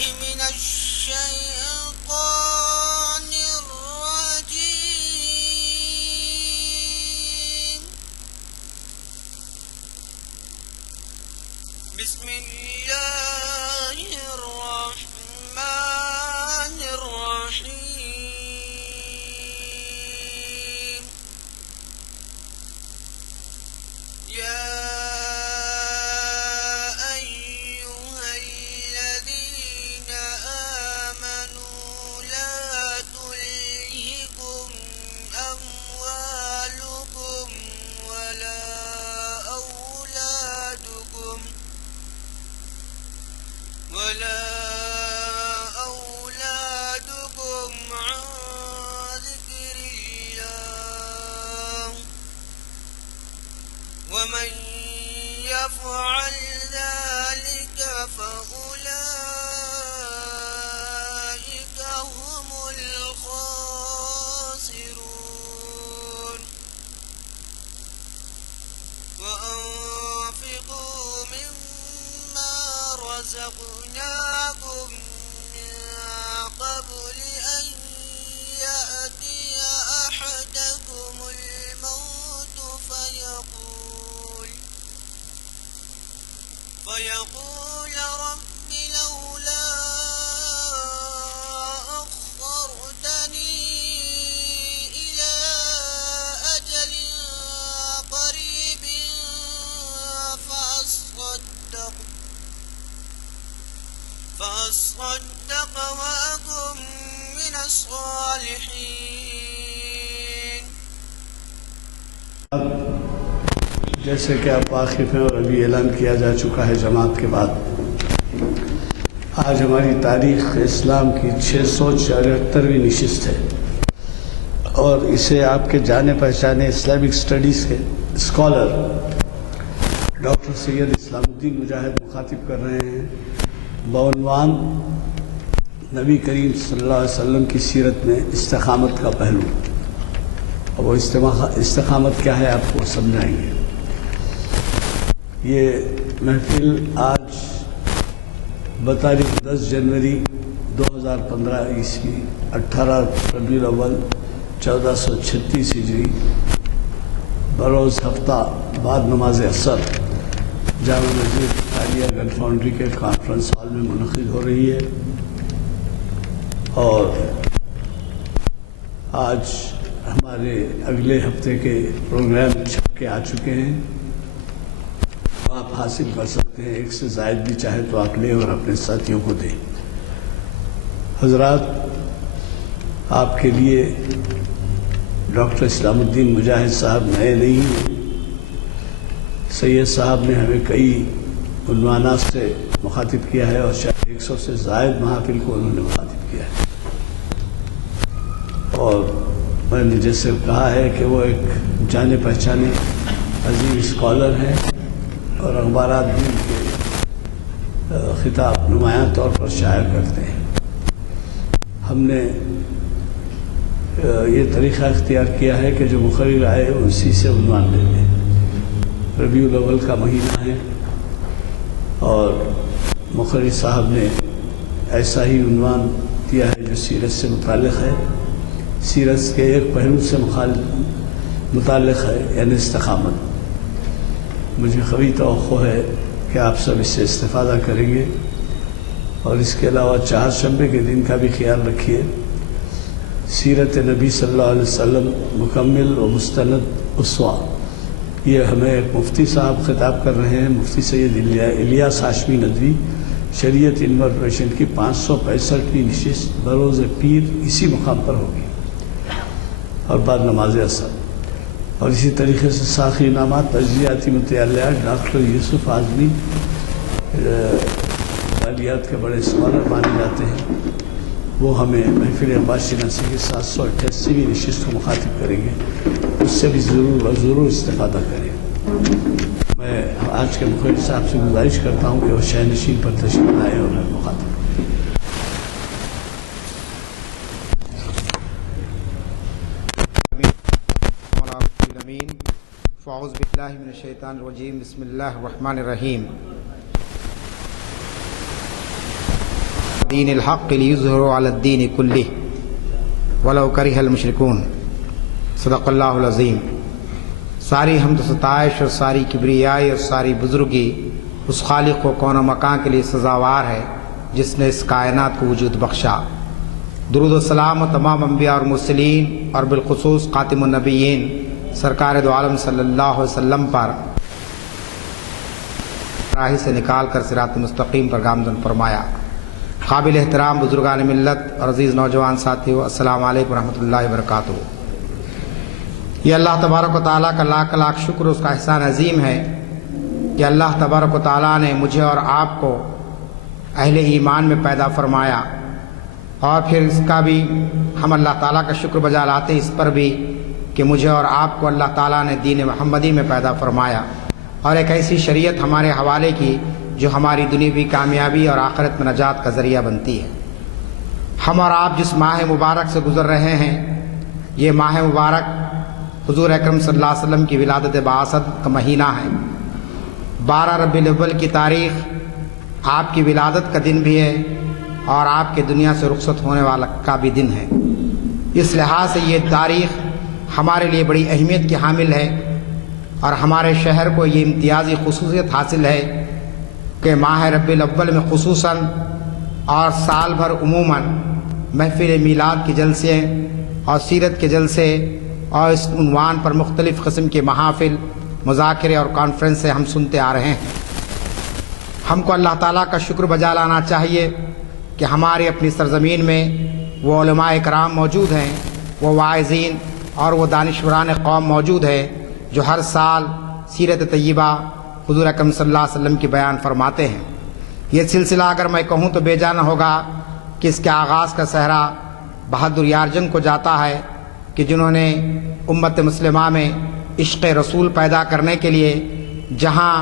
من الشيطان الرجيم. بسم الله الرحمن الرحيم. يا أيها الذين آمنوا لا تلهكم أموالكم ولا أولادكم عن ذكر الله، ومن يفعل ذلك فأولئك هم الخاسرون. وأنفقوا مما رزقناكم من قبل أن يأتي أحدكم الموت فيقول رب لولا أخرتني إلى أجل قريب فأصدق وأكن من الصالحين. جیسے کہ آپ واقف ہیں اور ابھی اعلان کیا جا چکا ہے جماعت کے بعد، آج ہماری تاریخ اسلام کی 674ویں نشست ہے، اور اسے آپ کے جانے پہچانے اسلامک سٹڈیز کے اسکالر ڈاکٹر سید اسلام الدین مجاہد مخاطب کر رہے ہیں بعنوان نبی کریم صلی اللہ علیہ وسلم کی سیرت میں استقامت کا پہلو. اور وہ استقامت کیا ہے آپ کو سمجھائیں گے. یہ محفل آج بتاریخ 10 جنوری 2015 عیسوی 18 ربیع الاول 1436 ہجری بروز ہفتہ بعد نماز عصر جامع مسجد عالیہ گن فاؤنڈری کے کانفرنس ہال میں منعقد ہو رہی ہے. اور آج ہمارے اگلے ہفتے کے پروگرام چھپ کے آ چکے ہیں، آپ حاصل کر سکتے ہیں. ایک سے زائد بھی چاہے تو آپ لیں اور اپنے ساتھیوں کو دیں. حضرات، آپ کے لیے ڈاکٹر اسلام الدین مجاہد صاحب نئے نہیں ہیں. سید صاحب نے ہمیں کئی عنوانات سے مخاطب کیا ہے اور شاید 100 سے زائد محافل کو انہوں نے مخاطب کیا ہے. اور میں نے جیسے کہا ہے کہ وہ ایک جانے پہچانے عظیم اسکالر ہیں اور اخبارات بھی ان کے خطاب نمایاں طور پر شائع کرتے ہیں. ہم نے یہ طریقہ اختیار کیا ہے کہ جو مقرر آئے اسی سے عنوان لیتے ہیں. ربیع الاول کا مہینہ ہے اور مقرر صاحب نے ایسا ہی عنوان دیا ہے جو سیرت سے متعلق ہے، سیرت کے ایک پہلو سے متعلق ہے، یعنی استقامت. مجھے قوی توقع ہے کہ آپ سب اس سے استفادہ کریں گے، اور اس کے علاوہ چہارشنبے کے دن کا بھی خیال رکھیے. سیرت نبی صلی اللہ علیہ وسلم مکمل و مستند اسوہ، یہ ہمیں ایک مفتی صاحب خطاب کر رہے ہیں، مفتی سید الیاس ہاشمی ندوی. شریعت انفارمیشن کی 565ویں نشست بروز پیر اسی مقام پر ہوگی اور بعد نماز عصر. اور اسی طریقے سے ساخی انعامات تجزیاتی مطالعات ڈاکٹر یوسف اعظمی مالیات کے بڑے اسکالر مانے جاتے ہیں، وہ ہمیں محفل عباس شناسی کی 788ویں نشست کو مخاطب کریں گے. اس سے بھی ضرور استفادہ کریں. میں آج کے مخرج صاحب سے گزارش کرتا ہوں کہ وہ شہنشین پر تشریف لائیں اور مخاطب. اعوذ باللہ من الشیطان الرجیم. بسم اللہ الرحمن الرحیم. دین الحق لیظہرہ علی الدین کلہ ولو کرہ المشرکون۔ صدق اللہ العظیم۔ ساری حمد و ستائش اور ساری کبریائی اور ساری بزرگی اس خالق و کون و مکان کے لیے سزاوار ہے جس نے اس کائنات کو وجود بخشا۔ درود و سلام و تمام انبیاء اور مرسلین اور بالخصوص خاتم النبیین سرکار دو عالم صلی اللہ علیہ وسلم پر راہ سے نکال کر صراط مستقیم پر گامزن فرمایا۔ قابل احترام بزرگان ملت اور عزیز نوجوان ساتھیو، السلام علیکم ورحمۃ اللہ وبرکاتہ۔ یہ اللہ تبارک و تعالیٰ کا لاکھ لاکھ شکر، اس کا احسان عظیم ہے کہ اللہ تبارک و تعالیٰ نے مجھے اور آپ کو اہل ایمان میں پیدا فرمایا، اور پھر اس کا بھی ہم اللہ تعالیٰ کا شکر بجا لاتے اس پر بھی کہ مجھے اور آپ کو اللہ تعالیٰ نے دین محمدی میں پیدا فرمایا، اور ایک ایسی شریعت ہمارے حوالے کی جو ہماری دنیاوی کامیابی اور آخرت میں نجات کا ذریعہ بنتی ہے۔ ہم اور آپ جس ماہ مبارک سے گزر رہے ہیں، یہ ماہ مبارک حضور اکرم صلی اللہ علیہ وسلم کی ولادت بعثت کا مہینہ ہے۔ 12 ربیع الاول کی تاریخ آپ کی ولادت کا دن بھی ہے اور آپ کے دنیا سے رخصت ہونے والا کا بھی دن ہے۔ اس لحاظ سے یہ تاریخ ہمارے لیے بڑی اہمیت کی حامل ہے، اور ہمارے شہر کو یہ امتیازی خصوصیت حاصل ہے کہ ماہ ربیع الاول میں خصوصاً اور سال بھر عموماً محفل میلاد کے جلسے اور سیرت کے جلسے اور اس عنوان پر مختلف قسم کے محافل، مذاکرے اور کانفرنس ہم سنتے آ رہے ہیں۔ ہم کو اللہ تعالیٰ کا شکر بجا لانا چاہیے کہ ہماری اپنی سرزمین میں وہ علماء کرام موجود ہیں، وہ واعظین اور وہ دانشوران قوم موجود ہے جو ہر سال سیرت طیبہ حضور اکرم صلی اللہ علیہ وسلم کی بیان فرماتے ہیں۔ یہ سلسلہ اگر میں کہوں تو بے جانا ہوگا کہ اس کے آغاز کا صحرا بہادر یار جنگ کو جاتا ہے کہ جنہوں نے امت مسلمہ میں عشق رسول پیدا کرنے کے لیے جہاں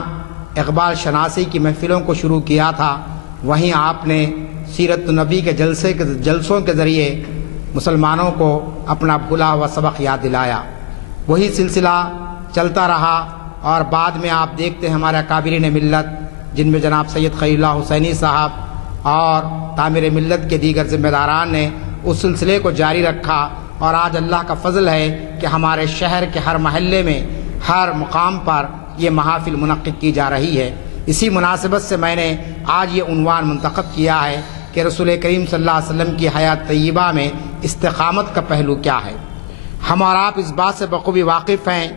اقبال شناسی کی محفلوں کو شروع کیا تھا، وہیں آپ نے سیرت نبی کے جلسوں کے ذریعے مسلمانوں کو اپنا بھولا ہوا سبق یاد دلایا۔ وہی سلسلہ چلتا رہا، اور بعد میں آپ دیکھتے ہیں ہمارے اکابرین ملت جن میں جناب سید خلیل اللہ حسینی صاحب اور تعمیر ملت کے دیگر ذمہ داران نے اس سلسلے کو جاری رکھا، اور آج اللہ کا فضل ہے کہ ہمارے شہر کے ہر محلے میں ہر مقام پر یہ محافل منعقد کی جا رہی ہے۔ اسی مناسبت سے میں نے آج یہ عنوان منتخب کیا ہے کہ رسول کریم صلی اللہ علیہ وسلم کی حیات طیبہ میں استقامت کا پہلو کیا ہے۔ ہم اور آپ اس بات سے بخوبی واقف ہیں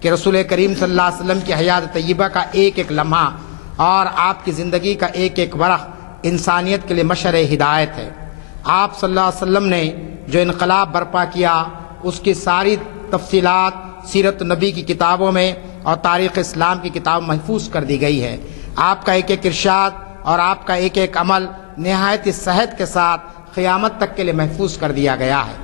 کہ رسول کریم صلی اللہ علیہ وسلم کی حیات طیبہ کا ایک ایک لمحہ اور آپ کی زندگی کا ایک ایک ورق انسانیت کے لیے مشعر ہدایت ہے۔ آپ صلی اللہ علیہ وسلم نے جو انقلاب برپا کیا، اس کی ساری تفصیلات سیرت نبی کی کتابوں میں اور تاریخ اسلام کی کتاب محفوظ کر دی گئی ہے۔ آپ کا ایک ایک ارشاد اور آپ کا ایک ایک عمل نہایت صحت کے ساتھ قیامت تک کے لیے محفوظ کر دیا گیا ہے۔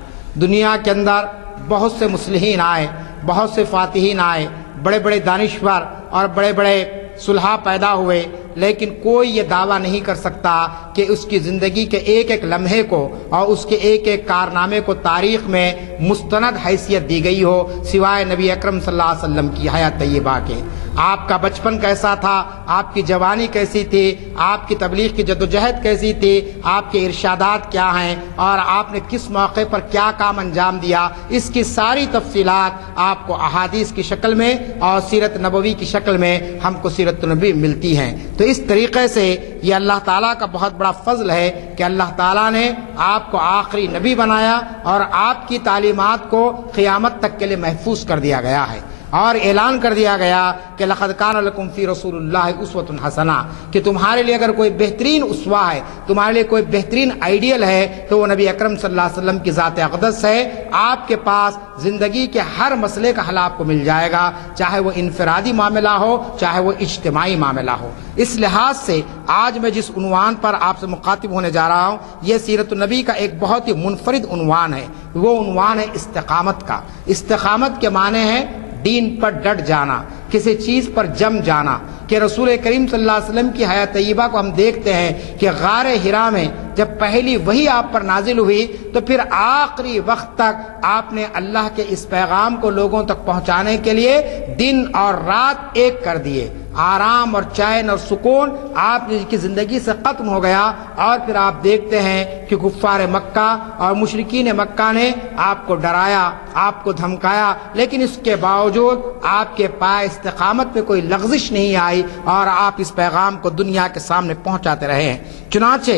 دنیا کے اندر بہت سے مصلحین آئے، بہت سے فاتحین آئے، بڑے بڑے دانشور اور بڑے بڑے صلحاء پیدا ہوئے، لیکن کوئی یہ دعویٰ نہیں کر سکتا کہ اس کی زندگی کے ایک ایک لمحے کو اور اس کے ایک ایک کارنامے کو تاریخ میں مستند حیثیت دی گئی ہو سوائے نبی اکرم صلی اللہ علیہ وسلم کی حیات طیبہ کے۔ آپ کا بچپن کیسا تھا، آپ کی جوانی کیسی تھی، آپ کی تبلیغ کی جدوجہد کیسی تھی، آپ کے ارشادات کیا ہیں اور آپ نے کس موقع پر کیا کام انجام دیا، اس کی ساری تفصیلات آپ کو احادیث کی شکل میں اور سیرت نبوی کی شکل میں ہم کو سیرت نبی ملتی ہیں۔ تو اس طریقے سے یہ اللہ تعالیٰ کا بہت بڑا فضل ہے کہ اللہ تعالیٰ نے آپ کو آخری نبی بنایا اور آپ کی تعلیمات کو قیامت تک کے لیے محفوظ کر دیا گیا ہے، اور اعلان کر دیا گیا کہ لقد کان لکم فی رسول اللہ اسوۃ حسنہ، کہ تمہارے لیے اگر کوئی بہترین اسوہ ہے، تمہارے لیے کوئی بہترین آئیڈیل ہے تو وہ نبی اکرم صلی اللہ علیہ وسلم کی ذات اقدس ہے۔ آپ کے پاس زندگی کے ہر مسئلے کا حل آپ کو مل جائے گا، چاہے وہ انفرادی معاملہ ہو چاہے وہ اجتماعی معاملہ ہو۔ اس لحاظ سے آج میں جس عنوان پر آپ سے مخاطب ہونے جا رہا ہوں، یہ سیرت النبی کا ایک بہت ہی منفرد عنوان ہے۔ وہ عنوان ہے استقامت کا۔ استقامت کے معنی ہے دین پر ڈٹ جانا، کسی چیز پر جم جانا، کہ رسول کریم صلی اللہ علیہ وسلم کی حیات طیبہ کو ہم دیکھتے ہیں کہ غار حرا میں جب پہلی وحی آپ پر نازل ہوئی تو پھر آخری وقت تک آپ نے اللہ کے اس پیغام کو لوگوں تک پہنچانے کے لیے دن اور رات ایک کر دیے۔ آرام اور چین اور سکون آپ کی زندگی سے ختم ہو گیا، اور پھر آپ دیکھتے ہیں کہ کفار مکہ اور مشرکین مکہ نے آپ کو ڈرایا، آپ کو دھمکایا، لیکن اس کے باوجود آپ کے پائے استقامت میں کوئی لغزش نہیں آئی اور آپ اس پیغام کو دنیا کے سامنے پہنچاتے رہے ہیں۔ چنانچہ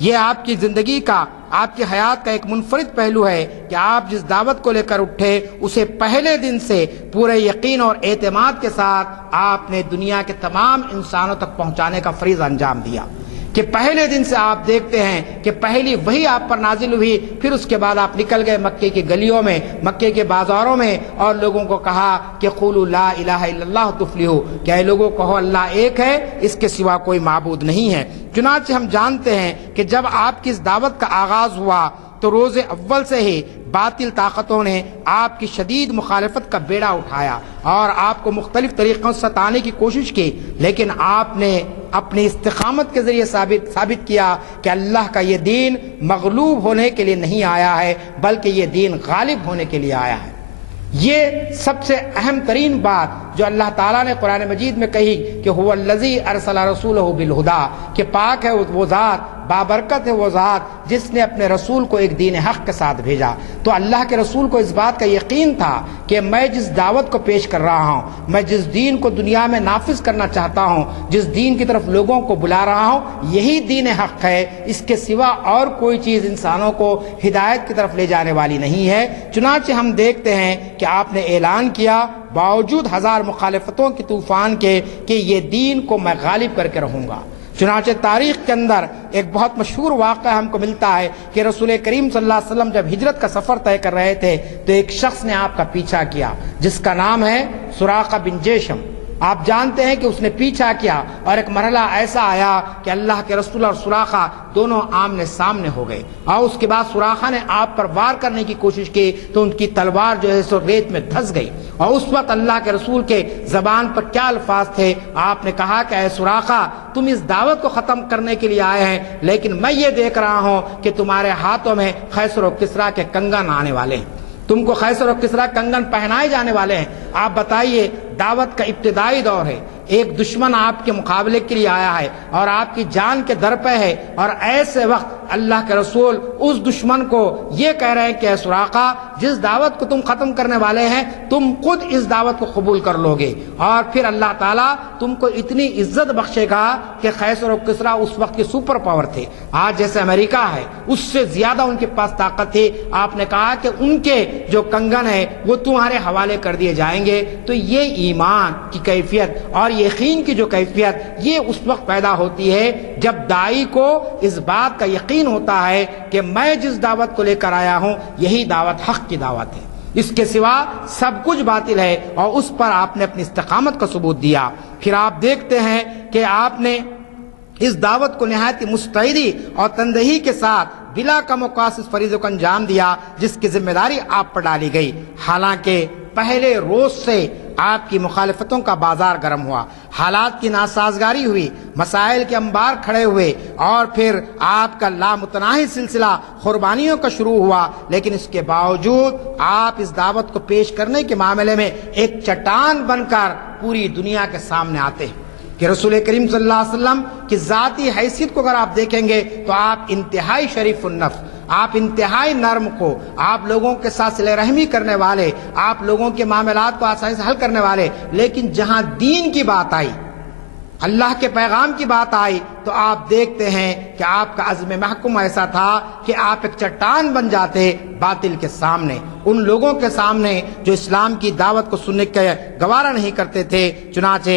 یہ آپ کی زندگی کا، آپ کی حیات کا ایک منفرد پہلو ہے کہ آپ جس دعوت کو لے کر اٹھے اسے پہلے دن سے پورے یقین اور اعتماد کے ساتھ آپ نے دنیا کے تمام انسانوں تک پہنچانے کا فریضہ انجام دیا، کہ پہلے دن سے آپ دیکھتے ہیں کہ پہلی وحی آپ پر نازل ہوئی، پھر اس کے بعد آپ نکل گئے مکے کی گلیوں میں، مکے کے بازاروں میں، اور لوگوں کو کہا کہ قولوا لا الہ الا اللہ تفلحوا، کہ اے لوگوں کہو اللہ ایک ہے، اس کے سوا کوئی معبود نہیں ہے۔ چنانچہ ہم جانتے ہیں کہ جب آپ کی اس دعوت کا آغاز ہوا تو روز اول سے ہی باطل طاقتوں نے آپ کی شدید مخالفت کا بیڑا اٹھایا اور آپ کو مختلف طریقوں سے ستانے کی کوشش کی، لیکن آپ نے اپنی استقامت کے ذریعے ثابت کیا کہ اللہ کا یہ دین مغلوب ہونے کے لیے نہیں آیا ہے، بلکہ یہ دین غالب ہونے کے لیے آیا ہے۔ یہ سب سے اہم ترین بات جو اللہ تعالیٰ نے قرآن مجید میں کہی کہ هو الذی ارسل رسولہ بالہدیٰ، کہ پاک ہے وہ ذات، بابرکت ہے وہ ذات جس نے اپنے رسول کو ایک دین حق کے ساتھ بھیجا۔ تو اللہ کے رسول کو اس بات کا یقین تھا کہ میں جس دعوت کو پیش کر رہا ہوں، میں جس دین کو دنیا میں نافذ کرنا چاہتا ہوں، جس دین کی طرف لوگوں کو بلا رہا ہوں، یہی دین حق ہے، اس کے سوا اور کوئی چیز انسانوں کو ہدایت کی طرف لے جانے والی نہیں ہے۔ چنانچہ ہم دیکھتے ہیں کہ آپ نے اعلان کیا باوجود ہزار مخالفتوں کے طوفان کے کہ یہ دین کو میں غالب کر کے رہوں گا۔ چنانچہ تاریخ کے اندر ایک بہت مشہور واقعہ ہم کو ملتا ہے کہ رسول کریم صلی اللہ علیہ وسلم جب ہجرت کا سفر طے کر رہے تھے تو ایک شخص نے آپ کا پیچھا کیا جس کا نام ہے سراقہ بن جیشم۔ آپ جانتے ہیں کہ اس نے پیچھا کیا اور ایک مرحلہ ایسا آیا کہ اللہ کے رسول اور سراقہ دونوں آمنے سامنے ہو گئے، اور اس کے بعد سراقہ نے آپ پر وار کرنے کی کوشش کی تو ان کی تلوار جو ہے سو ریت میں دھس گئی، اور اس وقت اللہ کے رسول کے زبان پر کیا الفاظ تھے؟ آپ نے کہا کہ اے سراقہ، تم اس دعوت کو ختم کرنے کے لیے آئے ہیں، لیکن میں یہ دیکھ رہا ہوں کہ تمہارے ہاتھوں میں قیصر و کسریٰ کے کنگن آنے والے ہیں، تم کو قیصر و کسریٰ کنگن پہنائے جانے والے ہیں۔ آپ بتائیے، دعوت کا ابتدائی دور ہے، ایک دشمن آپ کے مقابلے کے لیے آیا ہے اور آپ کی جان کے در پہ ہے، اور ایسے وقت اللہ کے رسول اس دشمن کو یہ کہہ رہے ہیں کہ اے سراقہ، جس دعوت کو تم ختم کرنے والے ہیں تم خود اس دعوت کو قبول کر لو گے، اور پھر اللہ تعالیٰ تم کو اتنی عزت بخشے گا کہ قیصر و کسریٰ اس وقت کے سپر پاور تھے، آج جیسے امریکہ ہے اس سے زیادہ ان کے پاس طاقت تھی۔ آپ نے کہا کہ ان کے جو کنگن ہے وہ تمہارے حوالے کر دیے جائیں گے۔ تو یہ ایمان کی کیفیت اور یقین کی جو کیفیت یہ اس وقت پیدا ہوتی ہے جب داعی کو اس بات کا یقین ہوتا ہے کہ میں جس دعوت کو لے کر آیا ہوں یہی دعوت حق کی دعوت ہے، اس کے سوا سب کچھ باطل ہے، اور اس پر آپ نے اپنی استقامت کا ثبوت دیا۔ پھر آپ دیکھتے ہیں کہ آپ نے اس دعوت کو نہایت مستعدی اور تندہی کے ساتھ بلا کم و کاس اس فریضے کو انجام دیا جس کی ذمہ داری آپ پر ڈالی گئی۔ حالانکہ پہلے روز سے آپ کی مخالفتوں کا بازار گرم ہوا، حالات کی ناسازگاری ہوئی، مسائل کے انبار کھڑے ہوئے، اور پھر آپ کا لامتناہی سلسلہ قربانیوں کا شروع ہوا، لیکن اس کے باوجود آپ اس دعوت کو پیش کرنے کے معاملے میں ایک چٹان بن کر پوری دنیا کے سامنے آتے ہیں کہ رسول کریم صلی اللہ علیہ وسلم کی ذاتی حیثیت کو اگر آپ دیکھیں گے تو آپ انتہائی شریف النفس، آپ انتہائی نرم کو، آپ لوگوں کے ساتھ صلہ رحمی کرنے والے، آپ لوگوں کے معاملات کو آسانی سے حل کرنے والے، لیکن جہاں دین کی بات آئی، اللہ کے پیغام کی بات آئی، تو آپ دیکھتے ہیں کہ آپ کا عزم محکم ایسا تھا کہ آپ ایک چٹان بن جاتے باطل کے سامنے، ان لوگوں کے سامنے جو اسلام کی دعوت کو سننے کے گوارا نہیں کرتے تھے۔ چنانچہ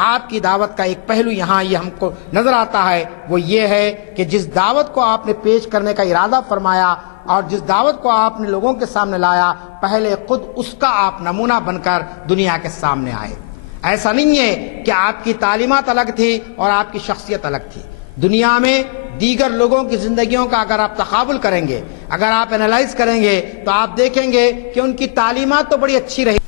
آپ کی دعوت کا ایک پہلو یہاں یہ ہم کو نظر آتا ہے، وہ یہ ہے کہ جس دعوت کو آپ نے پیش کرنے کا ارادہ فرمایا اور جس دعوت کو آپ نے لوگوں کے سامنے لایا، پہلے خود اس کا آپ نمونہ بن کر دنیا کے سامنے آئے۔ ایسا نہیں ہے کہ آپ کی تعلیمات الگ تھی اور آپ کی شخصیت الگ تھی۔ دنیا میں دیگر لوگوں کی زندگیوں کا اگر آپ تقابل کریں گے، اگر آپ انالائز کریں گے تو آپ دیکھیں گے کہ ان کی تعلیمات تو بڑی اچھی رہی،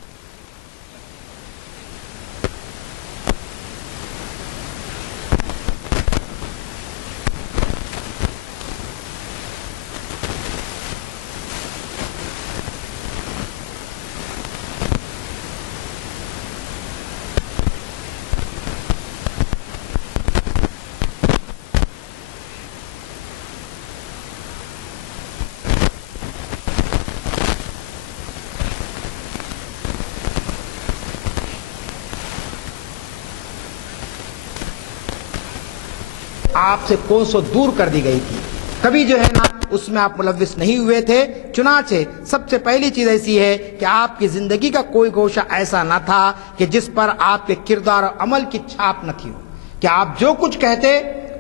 آپ سے کوسوں دور کر دی گئی تھی، کبھی جو ہے نا اس میں آپ ملوث نہیں ہوئے تھے۔ چنانچہ سب سے پہلی چیز ایسی ہے کہ آپ کی زندگی کا کوئی گوشہ ایسا نہ تھا کہ جس پر آپ کے کردار اور عمل کی چھاپ نہ تھی ہو، کہ آپ جو کچھ کہتے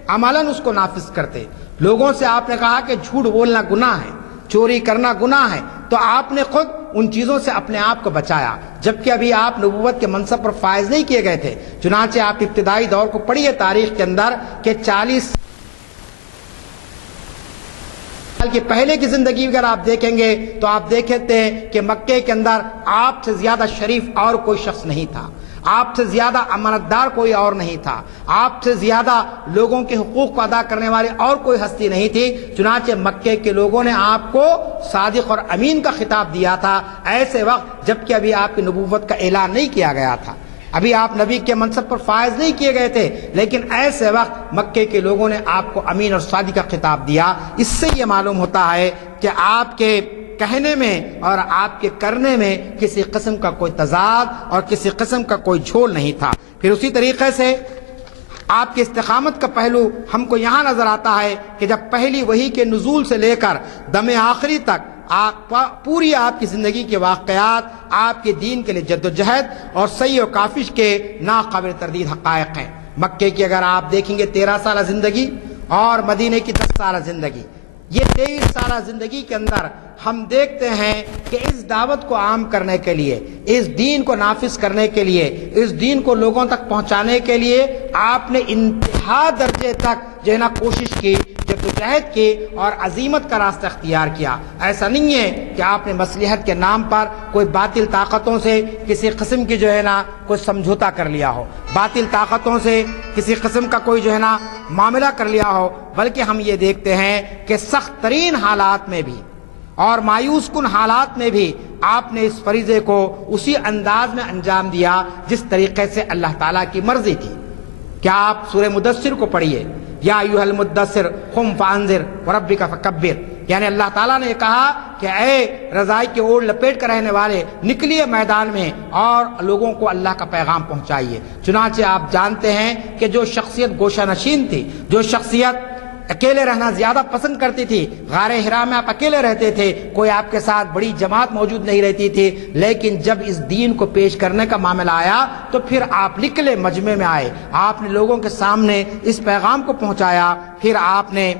عملاً اس کو نافذ کرتے۔ لوگوں سے آپ نے کہا کہ جھوٹ بولنا گناہ ہے، چوری کرنا گناہ ہے، تو آپ نے خود ان چیزوں سے اپنے آپ کو بچایا، جبکہ ابھی آپ نبوت کے منصب پر فائز نہیں کیے گئے تھے۔ چنانچہ آپ ابتدائی دور کو پڑھیے تاریخ کے اندر کہ 40 سال کی پہلے کی زندگی اگر آپ دیکھیں گے تو آپ دیکھتے ہیں کہ مکے کے اندر آپ سے زیادہ شریف اور کوئی شخص نہیں تھا، آپ سے زیادہ امانت دار کوئی اور نہیں تھا، آپ سے زیادہ لوگوں کے حقوق کو ادا کرنے والے اور کوئی ہستی نہیں تھی۔ چنانچہ مکے کے لوگوں نے آپ کو صادق اور امین کا خطاب دیا تھا ایسے وقت جبکہ ابھی آپ کی نبوت کا اعلان نہیں کیا گیا تھا، ابھی آپ نبی کے منصب پر فائز نہیں کیے گئے تھے، لیکن ایسے وقت مکے کے لوگوں نے آپ کو امین اور صادق کا خطاب دیا۔ اس سے یہ معلوم ہوتا ہے کہ آپ کے کہنے میں اور آپ کے کرنے میں کسی قسم کا کوئی تضاد اور کسی قسم کا کوئی جھول نہیں تھا۔ پھر اسی طریقے سے آپ کی استقامت کا پہلو ہم کو یہاں نظر آتا ہے کہ جب پہلی وحی کے نزول سے لے کر دم آخری تک پوری آپ کی زندگی کے واقعات آپ کے دین کے لیے جدوجہد اور سعی و کافش کے ناقابل تردید حقائق ہیں۔ مکے کی اگر آپ دیکھیں گے 13 سالہ زندگی اور مدینے کی 10 سالہ زندگی، یہ 23 سالہ زندگی کے اندر ہم دیکھتے ہیں کہ اس دعوت کو عام کرنے کے لیے، اس دین کو نافذ کرنے کے لیے، اس دین کو لوگوں تک پہنچانے کے لیے آپ نے انتہا درجے تک جو ہے نا کوشش کی، جدوجہد کی اور عزیمت کا راستہ اختیار کیا۔ ایسا نہیں ہے کہ آپ نے مصلحت کے نام پر کوئی باطل طاقتوں سے کسی قسم کی جو ہے نا کوئی سمجھوتا کر لیا ہو، باطل طاقتوں سے کسی قسم کا کوئی جو ہے نا معاملہ کر لیا ہو، بلکہ ہم یہ دیکھتے ہیں کہ سخت ترین حالات میں بھی اور مایوس کن حالات میں بھی آپ نے اس فریضے کو اسی انداز میں انجام دیا جس طریقے سے اللہ تعالیٰ کی مرضی تھی۔ کیا آپ سورہ مدثر کو پڑھیے، یا ایھا المدثر قم فانذر وربک فکبر، یعنی اللہ تعالیٰ نے کہا کہ اے رضائی کے اوڑھ لپیٹ کر رہنے والے نکلیے میدان میں اور لوگوں کو اللہ کا پیغام پہنچائیے۔ چنانچہ آپ جانتے ہیں کہ جو شخصیت گوشہ نشین تھی، جو شخصیت اکیلے رہنا زیادہ پسند کرتی تھی، غار حرا میں آپ اکیلے رہتے تھے، کوئی آپ کے ساتھ بڑی جماعت موجود نہیں رہتی تھی، لیکن جب اس دین کو پیش کرنے کا معاملہ آیا تو پھر آپ نکلے، مجمع میں آئے، آپ نے لوگوں کے سامنے اس پیغام کو پہنچایا، پھر آپ نے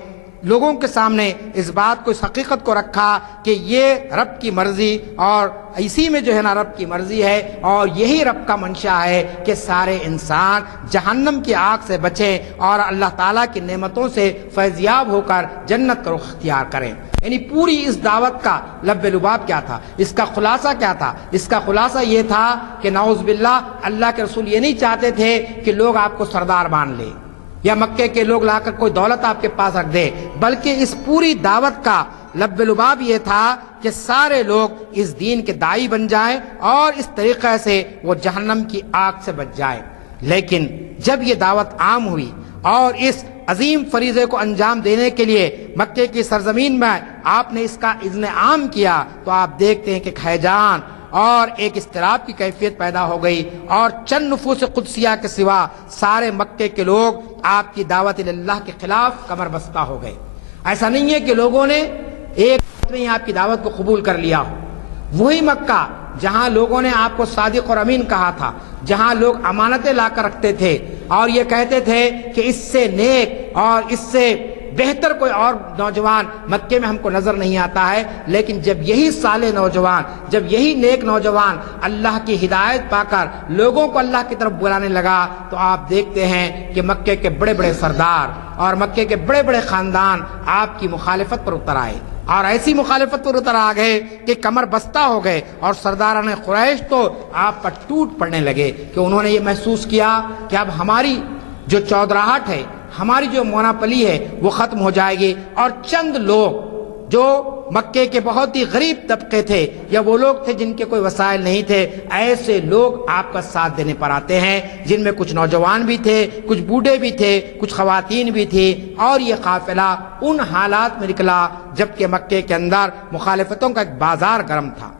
لوگوں کے سامنے اس بات کو، اس حقیقت کو رکھا کہ یہ رب کی مرضی اور اسی میں جو ہے نا رب کی مرضی ہے اور یہی رب کا منشا ہے کہ سارے انسان جہنم کی آگ سے بچیں اور اللہ تعالیٰ کی نعمتوں سے فیضیاب ہو کر جنت کا رخ اختیار کریں۔ یعنی پوری اس دعوت کا لب لباب کیا تھا، اس کا خلاصہ کیا تھا؟ اس کا خلاصہ یہ تھا کہ نعوذ باللہ اللہ کے رسول یہ نہیں چاہتے تھے کہ لوگ آپ کو سردار مان لیں یا مکے کے لوگ لا کر کوئی دولت آپ کے پاس رکھ دے، بلکہ اس پوری دعوت کا لب لباب یہ تھا کہ سارے لوگ اس دین کے داعی بن جائیں اور اس طریقے سے وہ جہنم کی آگ سے بچ جائیں۔ لیکن جب یہ دعوت عام ہوئی اور اس عظیم فریضے کو انجام دینے کے لیے مکے کی سرزمین میں آپ نے اس کا اذن عام کیا تو آپ دیکھتے ہیں کہ ہیجان اور ایک اضطراب کی کیفیت پیدا ہو گئی اور چند نفوس قدسیہ کے سوا سارے مکے کے لوگ آپ کی دعوت اللہ کے خلاف کمر بستہ ہو گئے۔ ایسا نہیں ہے کہ لوگوں نے ایک وقت میں ہی آپ کی دعوت کو قبول کر لیا ہو۔ وہی مکہ جہاں لوگوں نے آپ کو صادق اور امین کہا تھا، جہاں لوگ امانتیں لا کر رکھتے تھے اور یہ کہتے تھے کہ اس سے نیک اور اس سے بہتر کوئی اور نوجوان مکے میں ہم کو نظر نہیں آتا ہے، لیکن جب یہی صالح نوجوان، جب یہی نیک نوجوان اللہ کی ہدایت پا کر لوگوں کو اللہ کی طرف بلانے لگا تو آپ دیکھتے ہیں کہ مکے کے بڑے بڑے سردار اور مکے کے بڑے بڑے خاندان آپ کی مخالفت پر اتر آئے اور ایسی مخالفت پر اتر آ گئے کہ کمر بستہ ہو گئے اور سرداران قریش تو آپ پر ٹوٹ پڑنے لگے کہ انہوں نے یہ محسوس کیا کہ اب ہماری جو چودراہٹ ہے، ہماری جو موناپلی ہے وہ ختم ہو جائے گی، اور چند لوگ جو مکے کے بہت ہی غریب طبقے تھے یا وہ لوگ تھے جن کے کوئی وسائل نہیں تھے، ایسے لوگ آپ کا ساتھ دینے پر آتے ہیں، جن میں کچھ نوجوان بھی تھے، کچھ بوڑھے بھی تھے، کچھ خواتین بھی تھی، اور یہ قافلہ ان حالات میں نکلا جبکہ مکے کے اندر مخالفتوں کا ایک بازار گرم تھا۔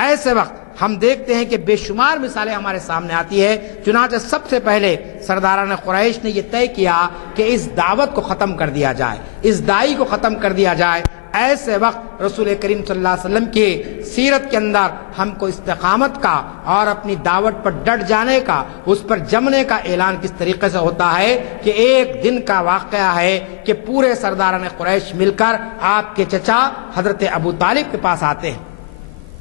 ایسے وقت ہم دیکھتے ہیں کہ بے شمار مثالیں ہمارے سامنے آتی ہے. چنانچہ سب سے پہلے سرداران قریش نے یہ طے کیا کہ اس دعوت کو ختم کر دیا جائے, اس داعی کو ختم کر دیا جائے. ایسے وقت رسول کریم صلی اللہ علیہ وسلم کی سیرت کے اندر ہم کو استقامت کا اور اپنی دعوت پر ڈٹ جانے کا, اس پر جمنے کا اعلان کس طریقے سے ہوتا ہے کہ ایک دن کا واقعہ ہے کہ پورے سرداران قریش مل کر آپ کے چچا حضرت ابو طالب کے پاس آتے ہیں.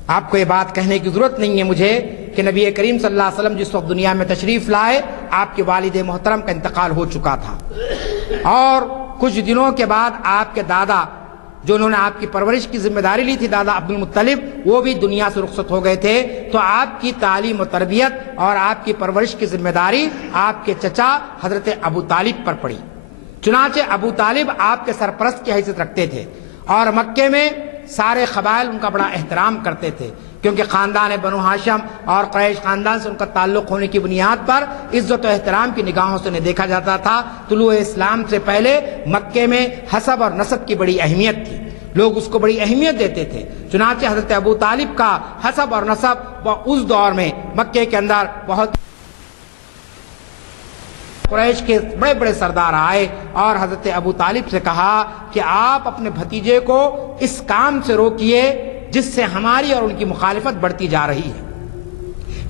آپ کو یہ بات کہنے کی ضرورت نہیں ہے مجھے کہ نبی کریم صلی اللہ علیہ وسلم جس وقت دنیا میں تشریف لائے آپ کے والد محترم کا انتقال ہو چکا تھا, اور کچھ دنوں کے بعد آپ کے دادا جو انہوں نے آپ کی پرورش کی ذمہ داری لی تھی, دادا عبد المطلب, وہ بھی دنیا سے رخصت ہو گئے تھے. تو آپ کی تعلیم و تربیت اور آپ کی پرورش کی ذمہ داری آپ کے چچا حضرت ابو طالب پر پڑی. چنانچہ ابو طالب آپ کے سرپرست کی حیثیت رکھتے تھے, اور مکے میں سارے قبائل ان کا بڑا احترام کرتے تھے, کیونکہ خاندان بنو ہاشم اور قریش خاندان سے ان کا تعلق ہونے کی بنیاد پر عزت و احترام کی نگاہوں سے انہیں دیکھا جاتا تھا. طلوع اسلام سے پہلے مکے میں حسب اور نسب کی بڑی اہمیت تھی, لوگ اس کو بڑی اہمیت دیتے تھے. چنانچہ حضرت ابو طالب کا حسب اور نسب اس دور میں مکے کے اندر بہت قریش کے بڑے بڑے سردار آئے اور حضرت ابو طالب سے کہا کہ آپ اپنے بھتیجے کو اس کام سے روکیے جس سے ہماری اور ان کی مخالفت بڑھتی جا رہی ہے.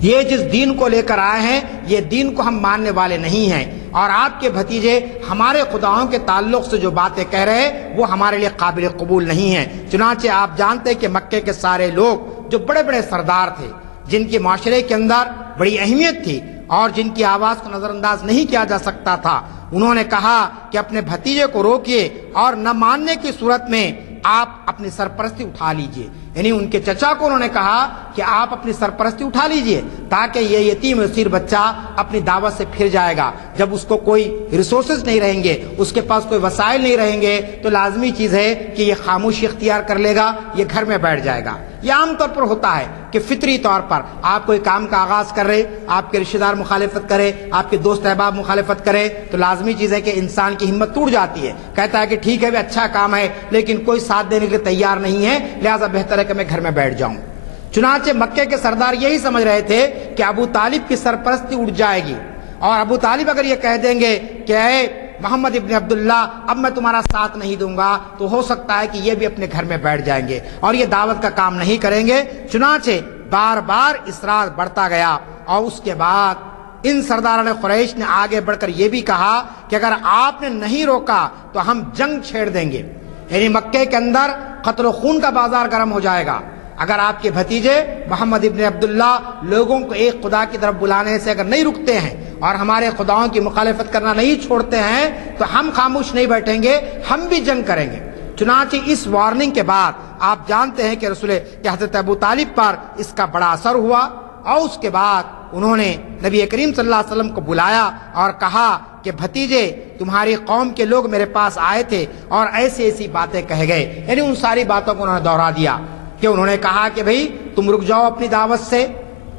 یہ جس دین کو لے کر آئے ہیں یہ دین کو ہم ماننے والے نہیں ہیں, اور آپ کے بھتیجے ہمارے خداؤں کے تعلق سے جو باتیں کہہ رہے ہیں وہ ہمارے لیے قابل قبول نہیں ہیں. چنانچہ آپ جانتے کہ مکے کے سارے لوگ جو بڑے بڑے سردار تھے, جن کی معاشرے کے اندر بڑی اہمیت تھی اور جن کی آواز کو نظر انداز نہیں کیا جا سکتا تھا, انہوں نے کہا کہ اپنے بھتیجے کو روکیے اور نہ ماننے کی صورت میں آپ اپنی سرپرستی اٹھا لیجئے. یعنی ان کے چچا کو انہوں نے کہا کہ آپ اپنی سرپرستی اٹھا لیجئے تاکہ یہ یتیم اسیر بچہ اپنی دعوت سے پھر جائے گا. جب اس کو کوئی ریسورسز نہیں رہیں گے, اس کے پاس کوئی وسائل نہیں رہیں گے, تو لازمی چیز ہے کہ یہ خاموشی اختیار کر لے گا, یہ گھر میں بیٹھ جائے گا. یہ عام طور پر ہوتا ہے کہ فطری طور پر آپ کوئی کام کا آغاز کر رہے, آپ کے رشتہ دار مخالفت کرے, آپ کے دوست احباب مخالفت کرے, تو لازمی چیز ہے کہ انسان کی ہمت ٹوٹ جاتی ہے, کہتا ہے کہ ٹھیک ہے اچھا کام ہے لیکن کوئی ساتھ دینے کے لیے تیار نہیں ہے, لہذا بہتر ہے کہ میں گھر میں بیٹھ جاؤں. چنانچہ مکے کے سردار یہی سمجھ رہے تھے کہ ابو طالب کی سرپرستی اٹھ جائے گی, اور ابو طالب اگر یہ کہہ دیں گے کہ اے محمد ابن عبداللہ اب میں تمہارا ساتھ نہیں دوں گا, تو ہو سکتا ہے کہ یہ بھی اپنے گھر میں بیٹھ جائیں گے اور یہ دعوت کا کام نہیں کریں گے. چنانچہ بار بار اصرار بڑھتا گیا, اور اس کے بعد ان سرداران قریش نے آگے بڑھ کر یہ بھی کہا کہ اگر آپ نے نہیں روکا تو ہم جنگ چھیڑ دیں گے. یعنی مکے کے اندر قتل و خون کا بازار گرم ہو جائے گا. اگر آپ کے بھتیجے محمد ابن عبداللہ لوگوں کو ایک خدا کی طرف بلانے سے اگر نہیں رکتے ہیں اور ہمارے خداؤں کی مخالفت کرنا نہیں چھوڑتے ہیں تو ہم خاموش نہیں بیٹھیں گے, ہم بھی جنگ کریں گے. چنانچہ اس وارننگ کے بعد آپ جانتے ہیں کہ حضرت ابو طالب پر اس کا بڑا اثر ہوا, اور اس کے بعد انہوں نے نبی کریم صلی اللہ علیہ وسلم کو بلایا اور کہا کہ بھتیجے تمہاری قوم کے لوگ میرے پاس آئے تھے اور ایسی ایسی باتیں کہہ گئے. یعنی ان ساری باتوں کو انہوں نے دوہرا دیا کہ انہوں نے کہا کہ بھئی تم رک جاؤ اپنی دعوت سے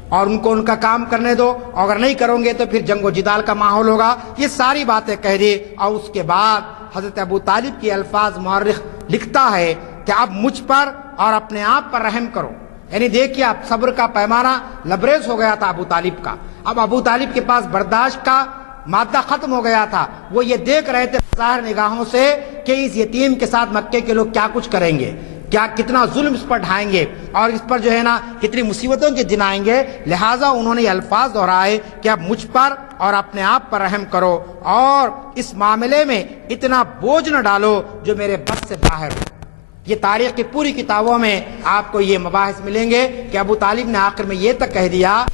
اور ان کو ان کا کام کرنے دو, اور اگر نہیں کرو گے تو پھر جنگ و جدال کا ماحول ہوگا. یہ ساری باتیں کہہ دی, اور اس کے بعد حضرت ابو طالب کی الفاظ مورخ لکھتا ہے کہ اب مجھ پر اور اپنے آپ پر رحم کرو. یعنی دیکھیے اب صبر کا پیمانہ لبریز ہو گیا تھا ابو طالب کا. اب ابو طالب کے پاس برداشت کا مادہ ختم ہو گیا تھا. وہ یہ دیکھ رہے تھے ظاہر نگاہوں سے کہ اس یتیم کے ساتھ مکے کے لوگ کیا کچھ کریں گے, کیا کتنا ظلم اس پر ڈھائیں گے, اور اس پر جو ہے نا کتنی مصیبتوں کے دن آئیں گے. لہٰذا انہوں نے یہ الفاظ دہرائے کہ اب مجھ پر اور اپنے آپ پر رحم کرو, اور اس معاملے میں اتنا بوجھ نہ ڈالو جو میرے بس سے باہر ہو. یہ تاریخ کی پوری کتابوں میں آپ کو یہ مباحث ملیں گے کہ ابو طالب نے آخر میں یہ تک کہہ دیا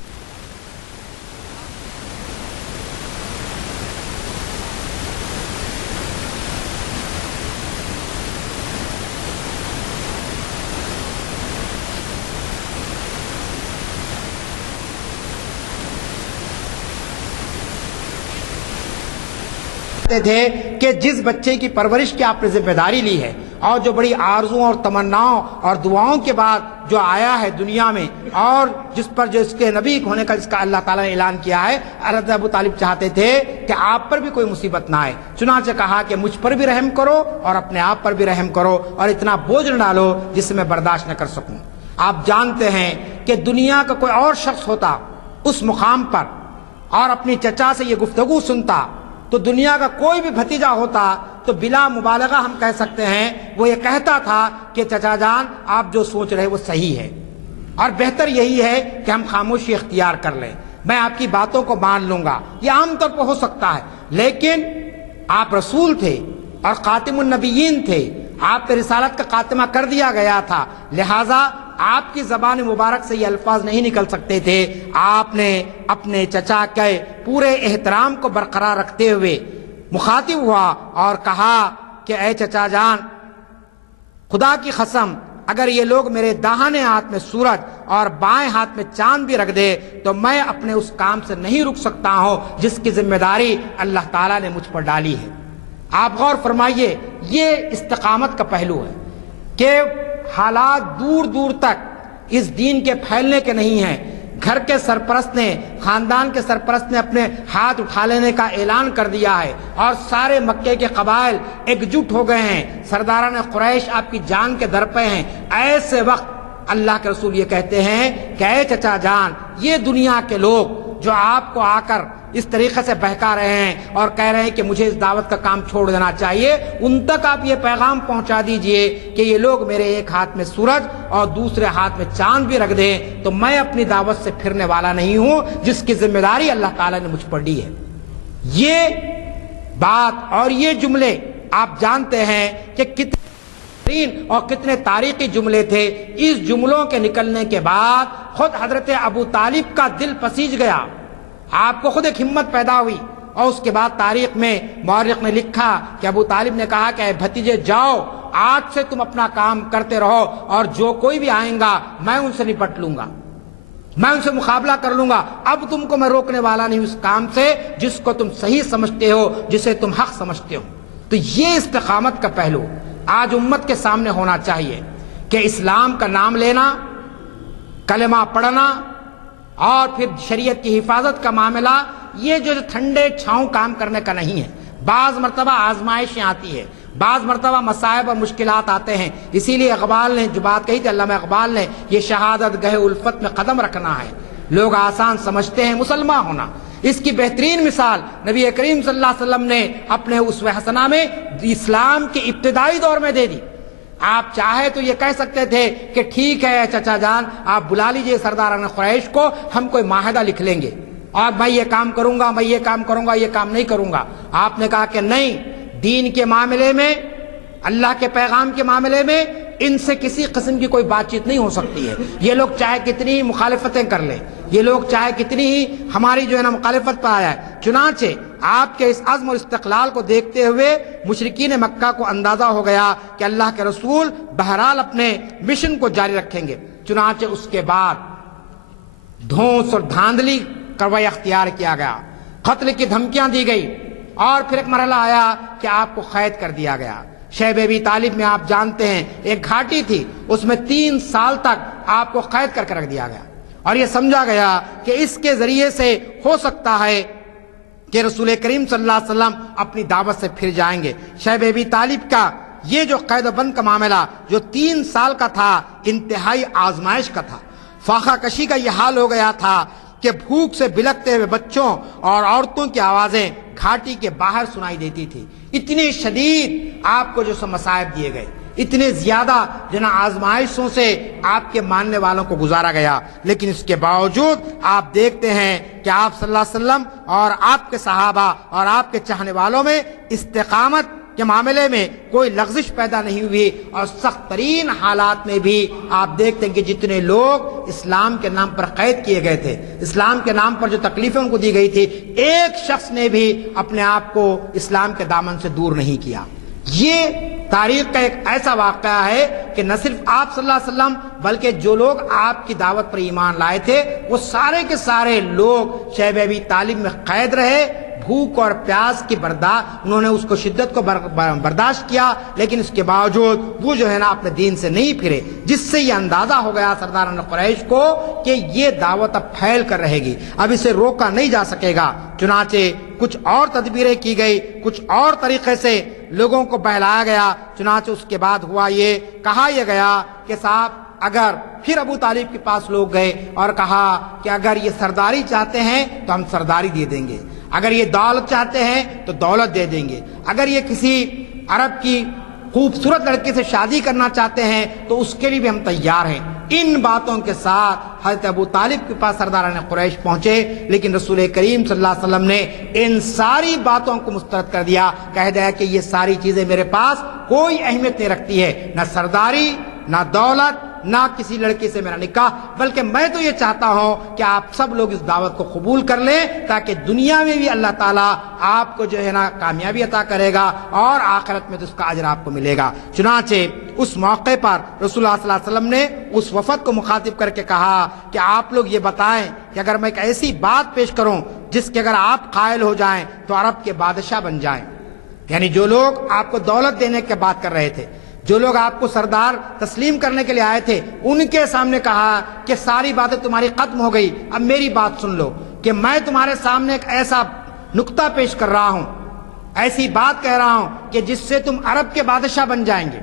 تھے کہ جس بچے کی پرورش کی آپ نے ذمہ داری لی ہے اور جو بڑی آرزوؤں اور تمناؤں اور دعاؤں کے بعد جو آیا ہے دنیا میں, اور جس پر جو اس کے نبی ہونے کا جس کا اللہ تعالیٰ نے اعلان کیا ہے, حضرت ابو طالب چاہتے تھے کہ آپ پر بھی کوئی مصیبت نہ آئے. چنانچہ کہا کہ مجھ پر بھی رحم کرو اور اپنے آپ پر بھی رحم کرو, اور اتنا بوجھ نہ ڈالو جس سے میں برداشت نہ کر سکوں. آپ جانتے ہیں کہ دنیا کا کوئی اور شخص ہوتا اس مقام پر اور اپنی چچا سے یہ گفتگو سنتا تو دنیا کا کوئی بھی بھتیجا ہوتا تو بلا مبالغہ ہم کہہ سکتے ہیں وہ یہ کہتا تھا کہ چچا جان آپ جو سوچ رہے وہ صحیح ہے اور بہتر یہی ہے کہ ہم خاموشی اختیار کر لیں، میں آپ کی باتوں کو مان لوں گا۔ یہ عام طور پر ہو سکتا ہے، لیکن آپ رسول تھے اور خاتم النبیین تھے، آپ پہ رسالت کا خاتمہ کر دیا گیا تھا، لہٰذا آپ کی زبان مبارک سے یہ الفاظ نہیں نکل سکتے تھے۔ آپ نے اپنے چچا کے پورے احترام کو برقرار رکھتے ہوئے مخاطب ہوا اور کہا کہ اے چچا جان، خدا کی قسم اگر یہ لوگ میرے داہنے ہاتھ میں سورج اور بائیں ہاتھ میں چاند بھی رکھ دے تو میں اپنے اس کام سے نہیں رک سکتا ہوں جس کی ذمہ داری اللہ تعالیٰ نے مجھ پر ڈالی ہے۔ آپ غور فرمائیے، یہ استقامت کا پہلو ہے کہ حالات دور دور تک اس دین کے پھیلنے کے نہیں ہیں۔ گھر کے سرپرست نے، خاندان کے سرپرست نے اپنے ہاتھ اٹھا لینے کا اعلان کر دیا ہے اور سارے مکے کے قبائل ایک جٹ ہو گئے ہیں، سرداران قریش آپ کی جان کے در پہ ہیں۔ ایسے وقت اللہ کے رسول یہ کہتے ہیں کہ اے چچا جان، یہ دنیا کے لوگ جو آپ کو آ کر اس طریقے سے بہکا رہے ہیں اور کہہ رہے ہیں کہ مجھے اس دعوت کا کام چھوڑ دینا چاہیے، ان تک آپ یہ پیغام پہنچا دیجئے کہ یہ لوگ میرے ایک ہاتھ میں سورج اور دوسرے ہاتھ میں چاند بھی رکھ دیں تو میں اپنی دعوت سے پھرنے والا نہیں ہوں جس کی ذمہ داری اللہ تعالیٰ نے مجھ پر دی ہے۔ یہ بات اور یہ جملے آپ جانتے ہیں کہ کتنے اور کتنے تاریخی جملے تھے۔ اس جملوں کے نکلنے کے بعد خود حضرت ابو طالب کا دل پسیج گیا، آپ کو خود ایک ہمت پیدا ہوئی، اور اس کے بعد تاریخ میں مورخ نے لکھا کہ ابو طالب نے کہا کہ اے بھتیجے جاؤ، آج سے تم اپنا کام کرتے رہو اور جو کوئی بھی آئیں گا میں ان سے نپٹ لوں گا، میں ان سے مقابلہ کر لوں گا، اب تم کو میں روکنے والا نہیں اس کام سے جس کو تم صحیح سمجھتے ہو، جسے تم حق سمجھتے ہو۔ تو یہ استقامت کا پہلو آج امت کے سامنے ہونا چاہیے کہ اسلام کا نام لینا، کلمہ پڑھنا اور پھر شریعت کی حفاظت کا معاملہ یہ جو ٹھنڈے چھاؤں کام کرنے کا نہیں ہے۔ بعض مرتبہ آزمائشیں آتی ہے، بعض مرتبہ مصائب اور مشکلات آتے ہیں، اسی لیے اقبال نے جو بات کہی تھی، علامہ اقبال نے، یہ شہادت گہ الفت میں قدم رکھنا ہے۔ لوگ آسان سمجھتے ہیں مسلمان ہونا، اس کی بہترین مثال نبی کریم صلی اللہ علیہ وسلم نے اپنے اسوہ حسنہ میں اسلام کے ابتدائی دور میں دے دی۔ آپ چاہے تو یہ کہہ سکتے تھے کہ ٹھیک ہے چچا جان، آپ بلا لیجئے سرداران قریش کو، ہم کوئی معاہدہ لکھ لیں گے اور میں یہ کام کروں گا، میں یہ کام کروں گا، یہ کام نہیں کروں گا۔ آپ نے کہا کہ نہیں، دین کے معاملے میں، اللہ کے پیغام کے معاملے میں ان سے کسی قسم کی کوئی بات چیت نہیں ہو سکتی ہے۔ یہ لوگ چاہے کتنی ہی مخالفتیں کر لیں، یہ لوگ چاہے کتنی ہی ہماری جو ہے نا مخالفت پر آیا ہے۔ چنانچہ آپ کے اس عزم اور استقلال کو دیکھتے ہوئے مشرکین مکہ کو اندازہ ہو گیا کہ اللہ کے رسول بہرحال اپنے مشن کو جاری رکھیں گے۔ چنانچہ اس کے بعد دھونس اور دھاندلی کا رویہ اختیار کیا گیا، قتل کی دھمکیاں دی گئی، اور پھر ایک مرحلہ آیا کہ آپ کو قید کر دیا گیا۔ شیب ابی طالب میں آپ جانتے ہیں ایک گھاٹی تھی، اس میں 3 سال تک آپ کو قید کر کے رکھ دیا گیا، اور یہ سمجھا گیا کہ اس کے ذریعے سے ہو سکتا ہے کہ رسول کریم صلی اللہ علیہ وسلم اپنی دعوت سے پھر جائیں گے۔ شیب ابی طالب کا یہ جو قید و بند کا معاملہ جو 3 سال کا تھا، انتہائی آزمائش کا تھا۔ فاقہ کشی کا یہ حال ہو گیا تھا کہ بھوک سے بلکتے ہوئے بچوں اور عورتوں کی آوازیں گھاٹی کے باہر سنائی دیتی تھی۔ اتنی شدید آپ کو جو سب مصائب دیے گئے، اتنے زیادہ جنا آزمائشوں سے آپ کے ماننے والوں کو گزارا گیا، لیکن اس کے باوجود آپ دیکھتے ہیں کہ آپ صلی اللہ علیہ وسلم اور آپ کے صحابہ اور آپ کے چاہنے والوں میں استقامت کے معاملے میں کوئی لغزش پیدا نہیں ہوئی، اور سخت ترین حالات میں بھی آپ دیکھتے ہیں کہ جتنے لوگ اسلام کے نام پر قید کیے گئے تھے، اسلام کے نام پر جو تکلیفیں ان کو دی گئی تھی، ایک شخص نے بھی اپنے آپ کو اسلام کے دامن سے دور نہیں کیا۔ یہ تاریخ کا ایک ایسا واقعہ ہے کہ نہ صرف آپ صلی اللہ علیہ وسلم بلکہ جو لوگ آپ کی دعوت پر ایمان لائے تھے وہ سارے کے سارے لوگ شیب ابی طالب میں قید رہے، بھوک اور پیاس کی انہوں نے اس کو شدت کو برداشت کیا، لیکن اس کے باوجود وہ جو ہے نا اپنے دین سے نہیں پھرے، جس سے یہ اندازہ ہو گیا سرداران قریش کو کہ یہ دعوت اب پھیل کر رہے گی، اب اسے روکا نہیں جا سکے گا۔ چنانچہ کچھ اور تدبیریں کی گئی، کچھ اور طریقے سے لوگوں کو بہلایا گیا۔ چنانچہ اس کے بعد ہوا یہ، کہا یہ گیا کہ صاحب اگر پھر ابو طالب کے پاس لوگ گئے اور کہا کہ اگر یہ سرداری چاہتے ہیں تو ہم سرداری دے دیں گے، اگر یہ دولت چاہتے ہیں تو دولت دے دیں گے، اگر یہ کسی عرب کی خوبصورت لڑکے سے شادی کرنا چاہتے ہیں تو اس کے لیے بھی ہم تیار ہیں۔ ان باتوں کے ساتھ حضرت ابو طالب کے پاس سرداران قریش پہنچے، لیکن رسول کریم صلی اللہ علیہ وسلم نے ان ساری باتوں کو مسترد کر دیا، کہہ دیا کہ یہ ساری چیزیں میرے پاس کوئی اہمیت نہیں رکھتی ہے، نہ سرداری، نہ دولت، نہ کسی لڑکی سے میرا نکاح، بلکہ میں تو یہ چاہتا ہوں کہ آپ سب لوگ اس دعوت کو قبول کر لیں تاکہ دنیا میں بھی اللہ تعالیٰ آپ کو جو ہے نا کامیابی عطا کرے گا اور آخرت میں تو اس کا اجر آپ کو ملے گا۔ چنانچہ اس موقع پر رسول اللہ صلی اللہ علیہ وسلم نے اس وفد کو مخاطب کر کے کہا کہ آپ لوگ یہ بتائیں کہ اگر میں ایک ایسی بات پیش کروں جس کے اگر آپ قائل ہو جائیں تو عرب کے بادشاہ بن جائیں، یعنی جو لوگ آپ کو دولت دینے کی بات کر رہے تھے، جو لوگ آپ کو سردار تسلیم کرنے کے لیے آئے تھے، ان کے سامنے کہا کہ ساری باتیں تمہاری ختم ہو گئی، اب میری بات سن لو کہ میں تمہارے سامنے ایک ایسا نقطہ پیش کر رہا ہوں، ایسی بات کہہ رہا ہوں کہ جس سے تم عرب کے بادشاہ بن جائیں گے،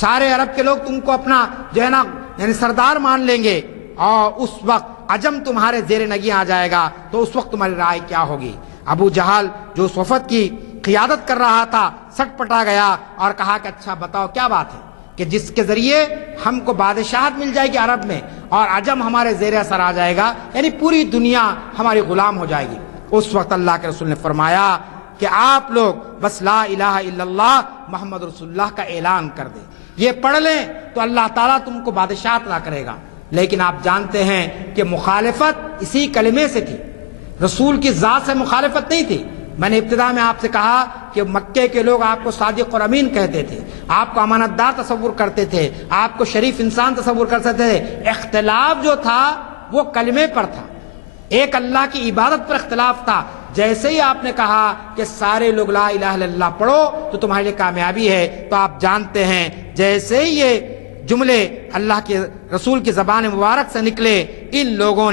سارے عرب کے لوگ تم کو اپنا جو ہے نا یعنی سردار مان لیں گے، اور اس وقت عجم تمہارے زیر نگیں آ جائے گا، تو اس وقت تمہاری رائے کیا ہوگی؟ ابو جہل جو اس وفد کی قیادت کر رہا تھا سٹ پٹا گیا اور کہا کہ اچھا بتاؤ کیا بات ہے کہ جس کے ذریعے ہم کو بادشاہت مل جائے گی عرب میں اور عجم ہمارے زیر اثر آ جائے گا، یعنی پوری دنیا ہماری غلام ہو جائے گی۔ اس وقت اللہ کے رسول نے فرمایا کہ آپ لوگ بس لا الہ الا اللہ محمد رسول اللہ کا اعلان کر دیں، یہ پڑھ لیں تو اللہ تعالیٰ تم کو بادشاہت عطا کرے گا۔ لیکن آپ جانتے ہیں کہ مخالفت اسی کلمے سے تھی، رسول کی ذات سے مخالفت نہیں تھی۔ میں نے ابتدا میں آپ سے کہا کہ مکے کے لوگ آپ کو صادق اور امین کہتے تھے، آپ کو امانت دار تصور کرتے تھے، آپ کو شریف انسان تصور کرتے تھے۔ اختلاف جو تھا وہ کلمے پر تھا، ایک اللہ کی عبادت پر اختلاف تھا۔ جیسے ہی آپ نے کہا کہ سارے لوگ لا الہ الا اللہ پڑھو تو تمہارے لیے کامیابی ہے، تو آپ جانتے ہیں جیسے ہی یہ جملے اللہ کے رسول کی زبان مبارک سے نکلے، ان لوگوں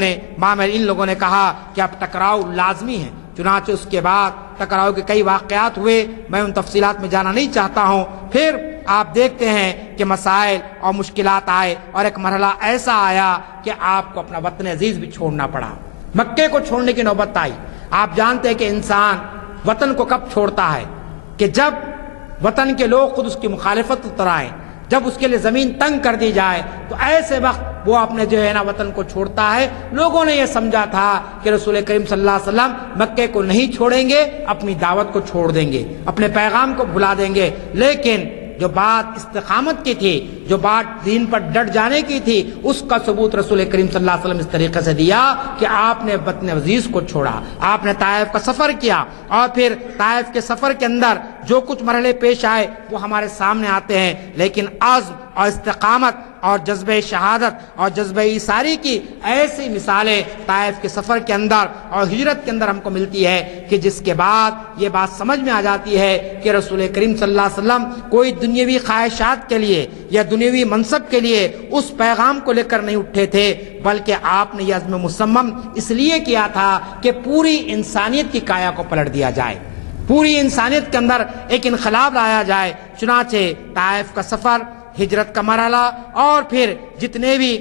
نے کہا کہ اب ٹکراؤ لازمی ہے۔ چنانچہ اس کے بعد ٹکراؤ کے کئی واقعات ہوئے، میں ان تفصیلات میں جانا نہیں چاہتا ہوں۔ پھر آپ دیکھتے ہیں کہ مسائل اور مشکلات آئے اور ایک مرحلہ ایسا آیا کہ آپ کو اپنا وطن عزیز بھی چھوڑنا پڑا، مکے کو چھوڑنے کی نوبت آئی۔ آپ جانتے ہیں کہ انسان وطن کو کب چھوڑتا ہے کہ جب وطن کے لوگ خود اس کی مخالفت اترائیں، جب اس کے لیے زمین تنگ کر دی جائے، تو ایسے وقت وہ اپنے جو ہے نا وطن کو چھوڑتا ہے۔ لوگوں نے یہ سمجھا تھا کہ رسول کریم صلی اللہ علیہ وسلم مکے کو نہیں چھوڑیں گے، اپنی دعوت کو چھوڑ دیں گے، اپنے پیغام کو بھلا دیں گے۔ لیکن جو بات استقامت کی تھی، جو بات دین پر ڈٹ جانے کی تھی، اس کا ثبوت رسول کریم صلی اللہ علیہ وسلم اس طریقے سے دیا کہ آپ نے وطن عزیز کو چھوڑا، آپ نے طائف کا سفر کیا، اور پھر طائف کے سفر کے اندر جو کچھ مرحلے پیش آئے وہ ہمارے سامنے آتے ہیں، لیکن عزم اور استقامت اور جذبہ شہادت اور جذبہ ایثاری کی ایسی مثالیں طائف کے سفر کے اندر اور ہجرت کے اندر ہم کو ملتی ہے کہ جس کے بعد یہ بات سمجھ میں آ جاتی ہے کہ رسول کریم صلی اللہ علیہ وسلم کوئی دنیاوی خواہشات کے لیے یا دنیاوی منصب کے لیے اس پیغام کو لے کر نہیں اٹھے تھے، بلکہ آپ نے یہ عزم مصمم اس لیے کیا تھا کہ پوری انسانیت کی کایا کو پلٹ دیا جائے، پوری انسانیت کے اندر ایک انقلاب لایا جائے۔ چنانچہ طائف کا سفر، ہجرت کا مرحلہ اور پھر جتنے بھی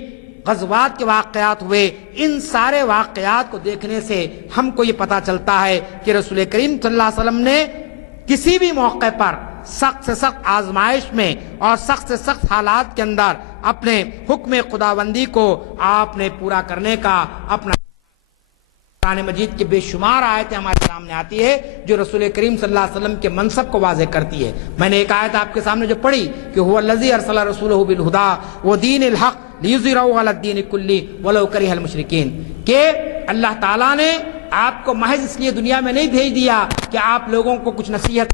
غزوات کے واقعات ہوئے، ان سارے واقعات کو دیکھنے سے ہم کو یہ پتا چلتا ہے کہ رسول کریم صلی اللہ علیہ وسلم نے کسی بھی موقع پر سخت سے سخت آزمائش میں اور سخت سے سخت حالات کے اندر اپنے حکم خداوندی کو آپ نے پورا کرنے کا اپنا قرآن مجید کی بے شمار آیتیں ہمارے سامنے آتی ہے جو رسول کریم صلی اللہ علیہ وسلم کے منصب کو واضح کرتی ہے۔ میں نے ایک آیت آپ کے سامنے جو پڑھی کہ هو الذی ارسل رسولہ بالہدی ودین الحق لیظہرہ علی الدین کلہ ولو کرہ المشرکین، کہ اللہ تعالیٰ نے آپ کو محض اس لیے دنیا میں نہیں بھیج دیا کہ آپ لوگوں کو کچھ نصیحت،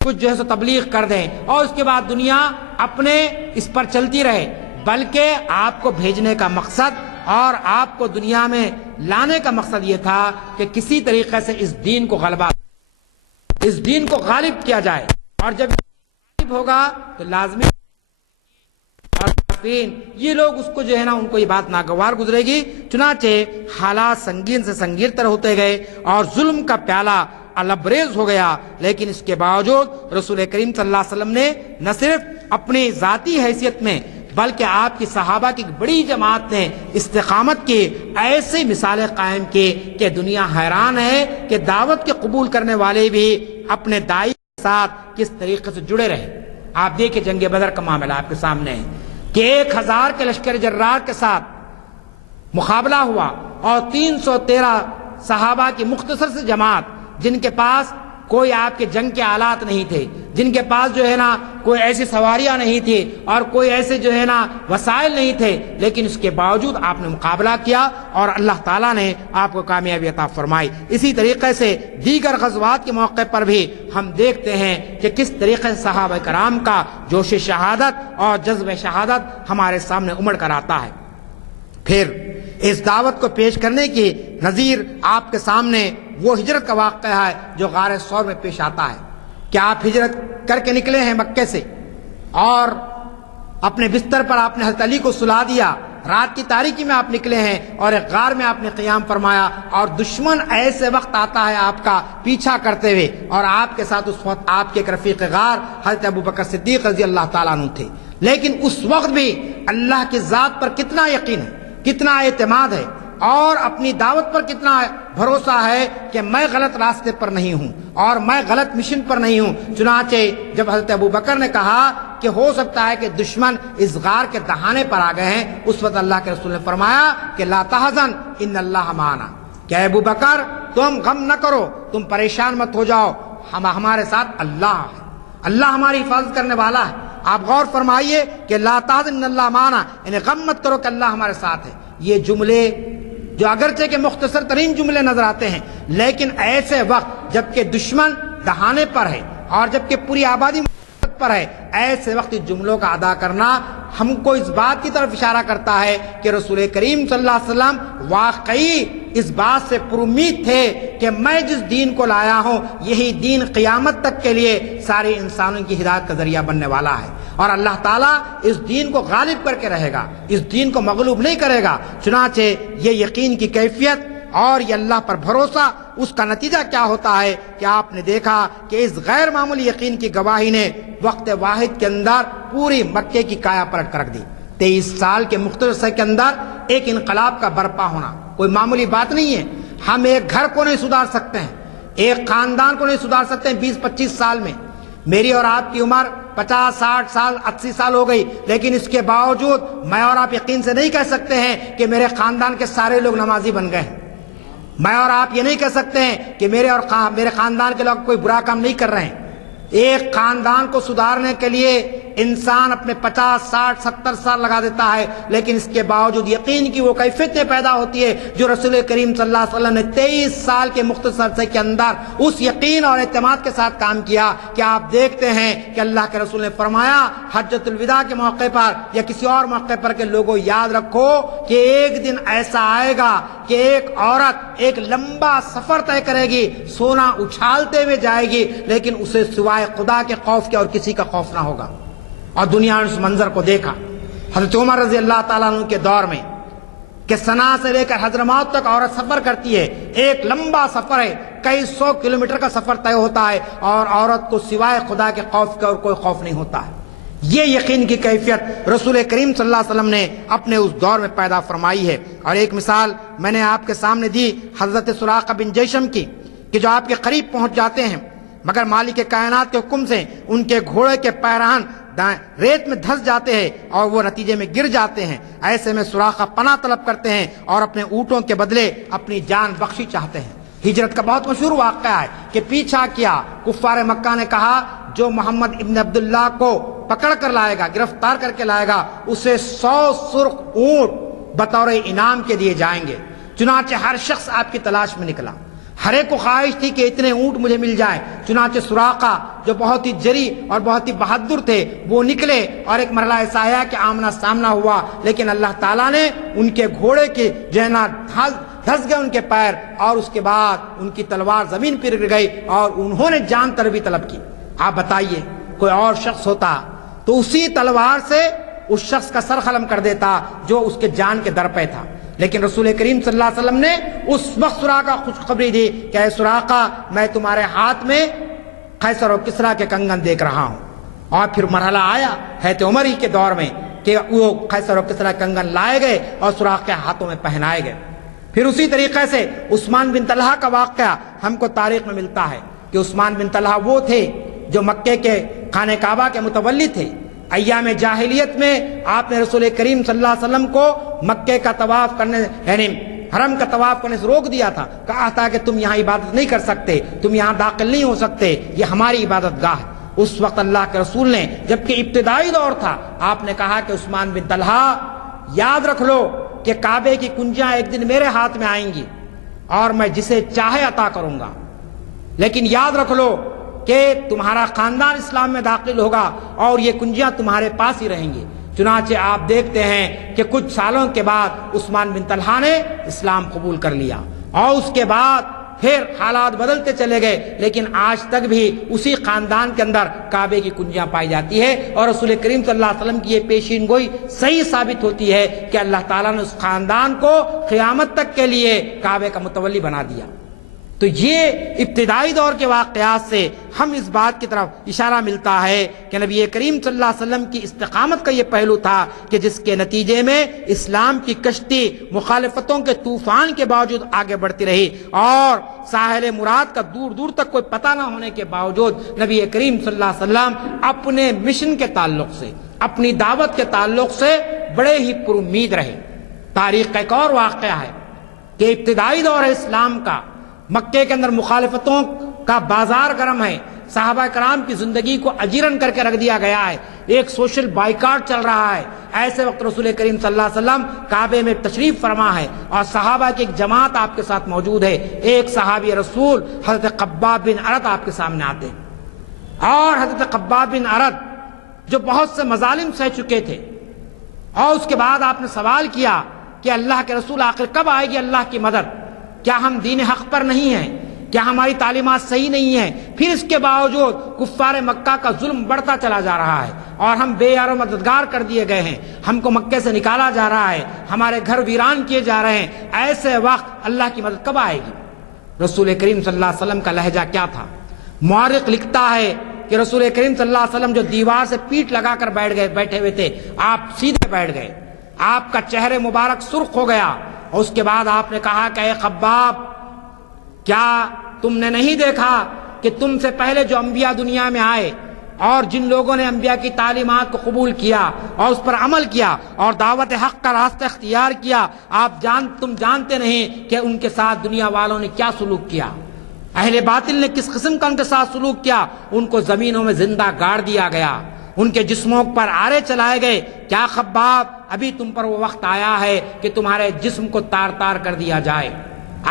کچھ جو ہے سو تبلیغ کر دیں اور اس کے بعد دنیا اپنے اس پر چلتی رہے، بلکہ آپ کو بھیجنے کا مقصد اور آپ کو دنیا میں لانے کا مقصد یہ تھا کہ کسی طریقے سے اس دین کو غالب کیا جائے، اور جب غالب ہوگا تو لازمی اور یہ لوگ اس کو جو ہے نا ان کو یہ بات ناگوار گزرے گی۔ چنانچہ حالات سنگین سے سنگین تر ہوتے گئے اور ظلم کا پیالہ لبریز ہو گیا، لیکن اس کے باوجود رسول کریم صلی اللہ علیہ وسلم نے نہ صرف اپنی ذاتی حیثیت میں بلکہ آپ کی صحابہ کی بڑی جماعت نے استقامت کی ایسی مثالیں قائم کی کہ دنیا حیران ہے کہ دعوت کے قبول کرنے والے بھی اپنے دائی کے ساتھ کس طریقے سے جڑے رہے۔ آپ دیکھیں جنگ بدر کا معاملہ آپ کے سامنے ہے کہ 1000 کے لشکر جرار کے ساتھ مقابلہ ہوا اور 313 صحابہ کی مختصر سے جماعت، جن کے پاس کوئی آپ کے جنگ کے آلات نہیں تھے، جن کے پاس جو ہے نا کوئی ایسی سواریاں نہیں تھی اور کوئی ایسے جو ہے نا وسائل نہیں تھے، لیکن اس کے باوجود آپ نے مقابلہ کیا اور اللہ تعالیٰ نے آپ کو کامیابی عطا فرمائی۔ اسی طریقے سے دیگر غزوات کے موقع پر بھی ہم دیکھتے ہیں کہ کس طریقے سے صحابہ کرام کا جوش شہادت اور جذب شہادت ہمارے سامنے امڑ کر آتا ہے۔ پھر اس دعوت کو پیش کرنے کی نظیر آپ کے سامنے وہ ہجرت کا واقعہ ہے جو غار ثور میں پیش آتا ہے کہ آپ ہجرت کر کے نکلے ہیں مکے سے اور اپنے بستر پر آپ نے حضرت علی کو سلا دیا، رات کی تاریکی میں آپ نکلے ہیں اور ایک غار میں آپ نے قیام فرمایا اور دشمن ایسے وقت آتا ہے آپ کا پیچھا کرتے ہوئے اور آپ کے ساتھ اس وقت آپ کے ایک رفیق غار حضرت ابوبکر صدیق رضی اللہ تعالیٰ عنہ تھے، لیکن اس وقت بھی اللہ کی ذات پر کتنا یقین ہے، کتنا اعتماد ہے اور اپنی دعوت پر کتنا بھروسہ ہے کہ میں غلط راستے پر نہیں ہوں اور میں غلط مشن پر نہیں ہوں۔ چنانچہ جب حضرت ابوبکر نے کہا کہ ہو سکتا ہے کہ دشمن اس غار کے دہانے پر آ گئے ہیں، اس وقت اللہ کے رسول نے فرمایا کہ لا تحزن ان اللہ معنا، کہ ابوبکر تم غم نہ کرو، تم پریشان مت ہو جاؤ، ہمارے ساتھ اللہ ہے، اللہ ہماری حفاظت کرنے والا ہے۔ آپ غور فرمائیے کہ لا تحزن ان اللہ معنا، یعنی غم مت کرو کہ اللہ ہمارے ساتھ ہے۔ یہ جملے جو اگرچہ کہ مختصر ترین جملے نظر آتے ہیں، لیکن ایسے وقت جبکہ دشمن دہانے پر ہے اور جبکہ پوری آبادی پر ہے، ایسے وقت جملوں کا ادا کرنا ہم کو اس بات کی طرف اشارہ کرتا ہے کہ رسول کریم صلی اللہ علیہ وسلم واقعی اس بات سے پر امید تھے کہ میں جس دین کو لایا ہوں یہی دین قیامت تک کے لیے سارے انسانوں کی ہدایت کا ذریعہ بننے والا ہے اور اللہ تعالیٰ اس دین کو غالب کر کے رہے گا، اس دین کو مغلوب نہیں کرے گا۔ چنانچہ یہ یقین کی کیفیت اور یہ اللہ پر بھروسہ، اس کا نتیجہ کیا ہوتا ہے کہ آپ نے دیکھا کہ اس غیر معمولی یقین کی گواہی نے وقت واحد کے اندر پوری مکے کی کایا پلٹ کر رکھ دی۔ 23 سال کے مختصر عرصے کے اندر ایک انقلاب کا برپا ہونا کوئی معمولی بات نہیں ہے۔ ہم ایک گھر کو نہیں سدھار سکتے ہیں، ایک خاندان کو نہیں سدھار سکتے ہیں 20-25 سال میں۔ میری اور آپ کی عمر 50, 60 سال 80 سال ہو گئی، لیکن اس کے باوجود میں اور آپ یقین سے نہیں کہہ سکتے ہیں کہ میرے خاندان کے سارے لوگ نمازی بن گئے ہیں۔ میں اور آپ یہ نہیں کہہ سکتے ہیں کہ میرے خاندان کے لوگ کوئی برا کام نہیں کر رہے ہیں۔ ایک خاندان کو سدھارنے کے لیے انسان اپنے 50, 60, 70 سال لگا دیتا ہے، لیکن اس کے باوجود یقین کی وہ کیفیت پیدا ہوتی ہے جو رسول کریم صلی اللہ علیہ وسلم نے 23 سال کے مختصر عرصے کے اندر اس یقین اور اعتماد کے ساتھ کام کیا کہ آپ دیکھتے ہیں کہ اللہ کے رسول نے فرمایا حجۃ الوداع کے موقع پر یا کسی اور موقع پر کہ لوگوں یاد رکھو کہ ایک دن ایسا آئے گا کہ ایک عورت ایک لمبا سفر طے کرے گی، سونا اچھالتے ہوئے جائے گی، لیکن اسے سوائے خدا کے خوف کے اور کسی کا خوف نہ ہوگا۔ اور دنیا نے اس منظر کو دیکھا حضرت عمر رضی اللہ تعالیٰ عنہ کے دور میں کہ صنعاء سے لے کر حضرموت تک عورت سفر کرتی ہے، ایک لمبا سفر ہے، کئی 100 کلومیٹر کا سفر طے ہوتا ہے اور عورت کو سوائے خدا کے خوف کے اور کوئی خوف نہیں ہوتا ہے۔ یہ یقین کی کیفیت رسول کریم صلی اللہ علیہ وسلم نے اپنے اس دور میں پیدا فرمائی ہے۔ اور ایک مثال میں نے آپ کے سامنے دی حضرت سراقہ بن جیشم کی کہ جو آپ کے قریب پہنچ جاتے ہیں مگر مالک کائنات کے حکم سے ان کے گھوڑے کے پیرہن ریت میں دھس جاتے ہیں اور وہ نتیجے میں گر جاتے ہیں۔ ایسے میں سراقہ پناہ طلب کرتے ہیں اور اپنے اونٹوں کے بدلے اپنی جان بخشی چاہتے ہیں۔ ہجرت کا بہت مشہور واقعہ ہے کہ پیچھا کیا، کفار مکہ نے کہا جو محمد ابن عبداللہ کو پکڑ کر لائے گا، گرفتار کر کے لائے گا، اسے 100 سرخ اونٹ بطور انعام کے دیے جائیں گے۔ چنانچہ ہر شخص آپ کی تلاش میں نکلا، ہر ایک کو خواہش تھی کہ اتنے اونٹ مجھے مل جائے۔ چنانچہ سراقہ جو بہت ہی جری اور بہت ہی بہادر تھے وہ نکلے اور ایک مرحلہ ایسا آیا کہ آمنا سامنا ہوا، لیکن اللہ تعالیٰ نے ان کے گھوڑے کے جو ہے نا دھس گئے ان کے پیر اور اس کے بعد ان کی تلوار زمین پر گر گئی اور انہوں نے جان تر بھی طلب کی۔ آپ بتائیے کوئی اور شخص ہوتا تو اسی تلوار سے اس شخص کا سر قلم کر دیتا جو اس کے جان کے در پہ تھا، لیکن رسول کریم صلی اللہ علیہ وسلم نے اس وقت سراقہ خوشخبری دی کہ اے سراقہ میں تمہارے ہاتھ میں قیصر اور کسریٰ کے کنگن دیکھ رہا ہوں۔ اور پھر مرحلہ آیا حضرت عمر ہی کے دور میں کہ وہ قیصر و کسریٰ کنگن لائے گئے اور سراق کے ہاتھوں میں پہنائے گئے۔ پھر اسی طریقے سے عثمان بن طلحہ کا واقعہ ہم کو تاریخ میں ملتا ہے کہ عثمان بن طلحہ وہ تھے جو مکے کے خانہ کعبہ کے متولی تھے۔ ایام جاہلیت میں آپ نے رسول کریم صلی اللہ علیہ وسلم کو مکے کا طواف کرنے یعنی حرم کا طواف کرنے سے روک دیا تھا، کہا تھا کہ تم یہاں عبادت نہیں کر سکتے، تم یہاں داخل نہیں ہو سکتے، یہ ہماری عبادت گاہ ہے۔ اس وقت اللہ کے رسول نے، جبکہ ابتدائی دور تھا، آپ نے کہا کہ عثمان بن طلحہ یاد رکھ لو کہ کعبے کی کنجیاں ایک دن میرے ہاتھ میں آئیں گی اور میں جسے چاہے عطا کروں گا، لیکن یاد رکھ لو کہ تمہارا خاندان اسلام میں داخل ہوگا اور یہ کنجیاں تمہارے پاس ہی رہیں گی۔ چنانچہ آپ دیکھتے ہیں کہ کچھ سالوں کے بعد عثمان بن طلحہ نے اسلام قبول کر لیا اور اس کے بعد پھر حالات بدلتے چلے گئے، لیکن آج تک بھی اسی خاندان کے اندر کعبے کی کنجیاں پائی جاتی ہے اور رسول کریم صلی اللہ علیہ وسلم کی یہ پیشین گوئی صحیح ثابت ہوتی ہے کہ اللہ تعالیٰ نے اس خاندان کو قیامت تک کے لیے کعبے کا متولی بنا دیا۔ تو یہ ابتدائی دور کے واقعات سے ہم اس بات کی طرف اشارہ ملتا ہے کہ نبی کریم صلی اللہ علیہ وسلم کی استقامت کا یہ پہلو تھا کہ جس کے نتیجے میں اسلام کی کشتی مخالفتوں کے طوفان کے باوجود آگے بڑھتی رہی اور ساحل مراد کا دور دور تک کوئی پتہ نہ ہونے کے باوجود نبی کریم صلی اللہ علیہ وسلم اپنے مشن کے تعلق سے، اپنی دعوت کے تعلق سے بڑے ہی پر امید رہے۔ تاریخ کا ایک اور واقعہ ہے کہ ابتدائی دور اسلام کا مکے کے اندر مخالفتوں کا بازار گرم ہے، صحابہ کرام کی زندگی کو اجیرن کر کے رکھ دیا گیا ہے، ایک سوشل بائیکاٹ چل رہا ہے۔ ایسے وقت رسول کریم صلی اللہ علیہ وسلم کعبے میں تشریف فرما ہے اور صحابہ کی ایک جماعت آپ کے ساتھ موجود ہے۔ ایک صحابی رسول حضرت خباب بن ارد آپ کے سامنے آتے ہیں اور حضرت خباب بن ارد جو بہت سے مظالم سہ چکے تھے، اور اس کے بعد آپ نے سوال کیا کہ اللہ کے رسول آخر کب آئے گی اللہ کی مدد؟ کیا ہم دین حق پر نہیں ہیں؟ کیا ہماری تعلیمات صحیح نہیں ہیں؟ پھر اس کے باوجود کفار مکہ کا ظلم بڑھتا چلا جا رہا ہے اور ہم بے یار و مددگار کر دیے گئے ہیں، ہم کو مکے سے نکالا جا رہا ہے، ہمارے گھر ویران کیے جا رہے ہیں، ایسے وقت اللہ کی مدد کب آئے گی؟ رسول کریم صلی اللہ علیہ وسلم کا لہجہ کیا تھا؟ مورخ لکھتا ہے کہ رسول کریم صلی اللہ علیہ وسلم جو دیوار سے پیٹھ لگا کر بیٹھے ہوئے تھے، آپ سیدھے بیٹھ گئے، آپ کا چہرے مبارک سرخ ہو گیا اور اس کے بعد آپ نے کہا کہ اے خباب، کیا تم نے نہیں دیکھا کہ تم سے پہلے جو انبیاء دنیا میں آئے اور جن لوگوں نے انبیاء کی تعلیمات کو قبول کیا اور اس پر عمل کیا اور دعوت حق کا راستہ اختیار کیا، تم جانتے نہیں کہ ان کے ساتھ دنیا والوں نے کیا سلوک کیا، اہل باطل نے کس قسم کا ان کے ساتھ سلوک کیا؟ ان کو زمینوں میں زندہ گاڑ دیا گیا، ان کے جسموں پر آرے چلائے گئے۔ کیا خباب، ابھی تم پر وہ وقت آیا ہے کہ تمہارے جسم کو تار تار کر دیا جائے۔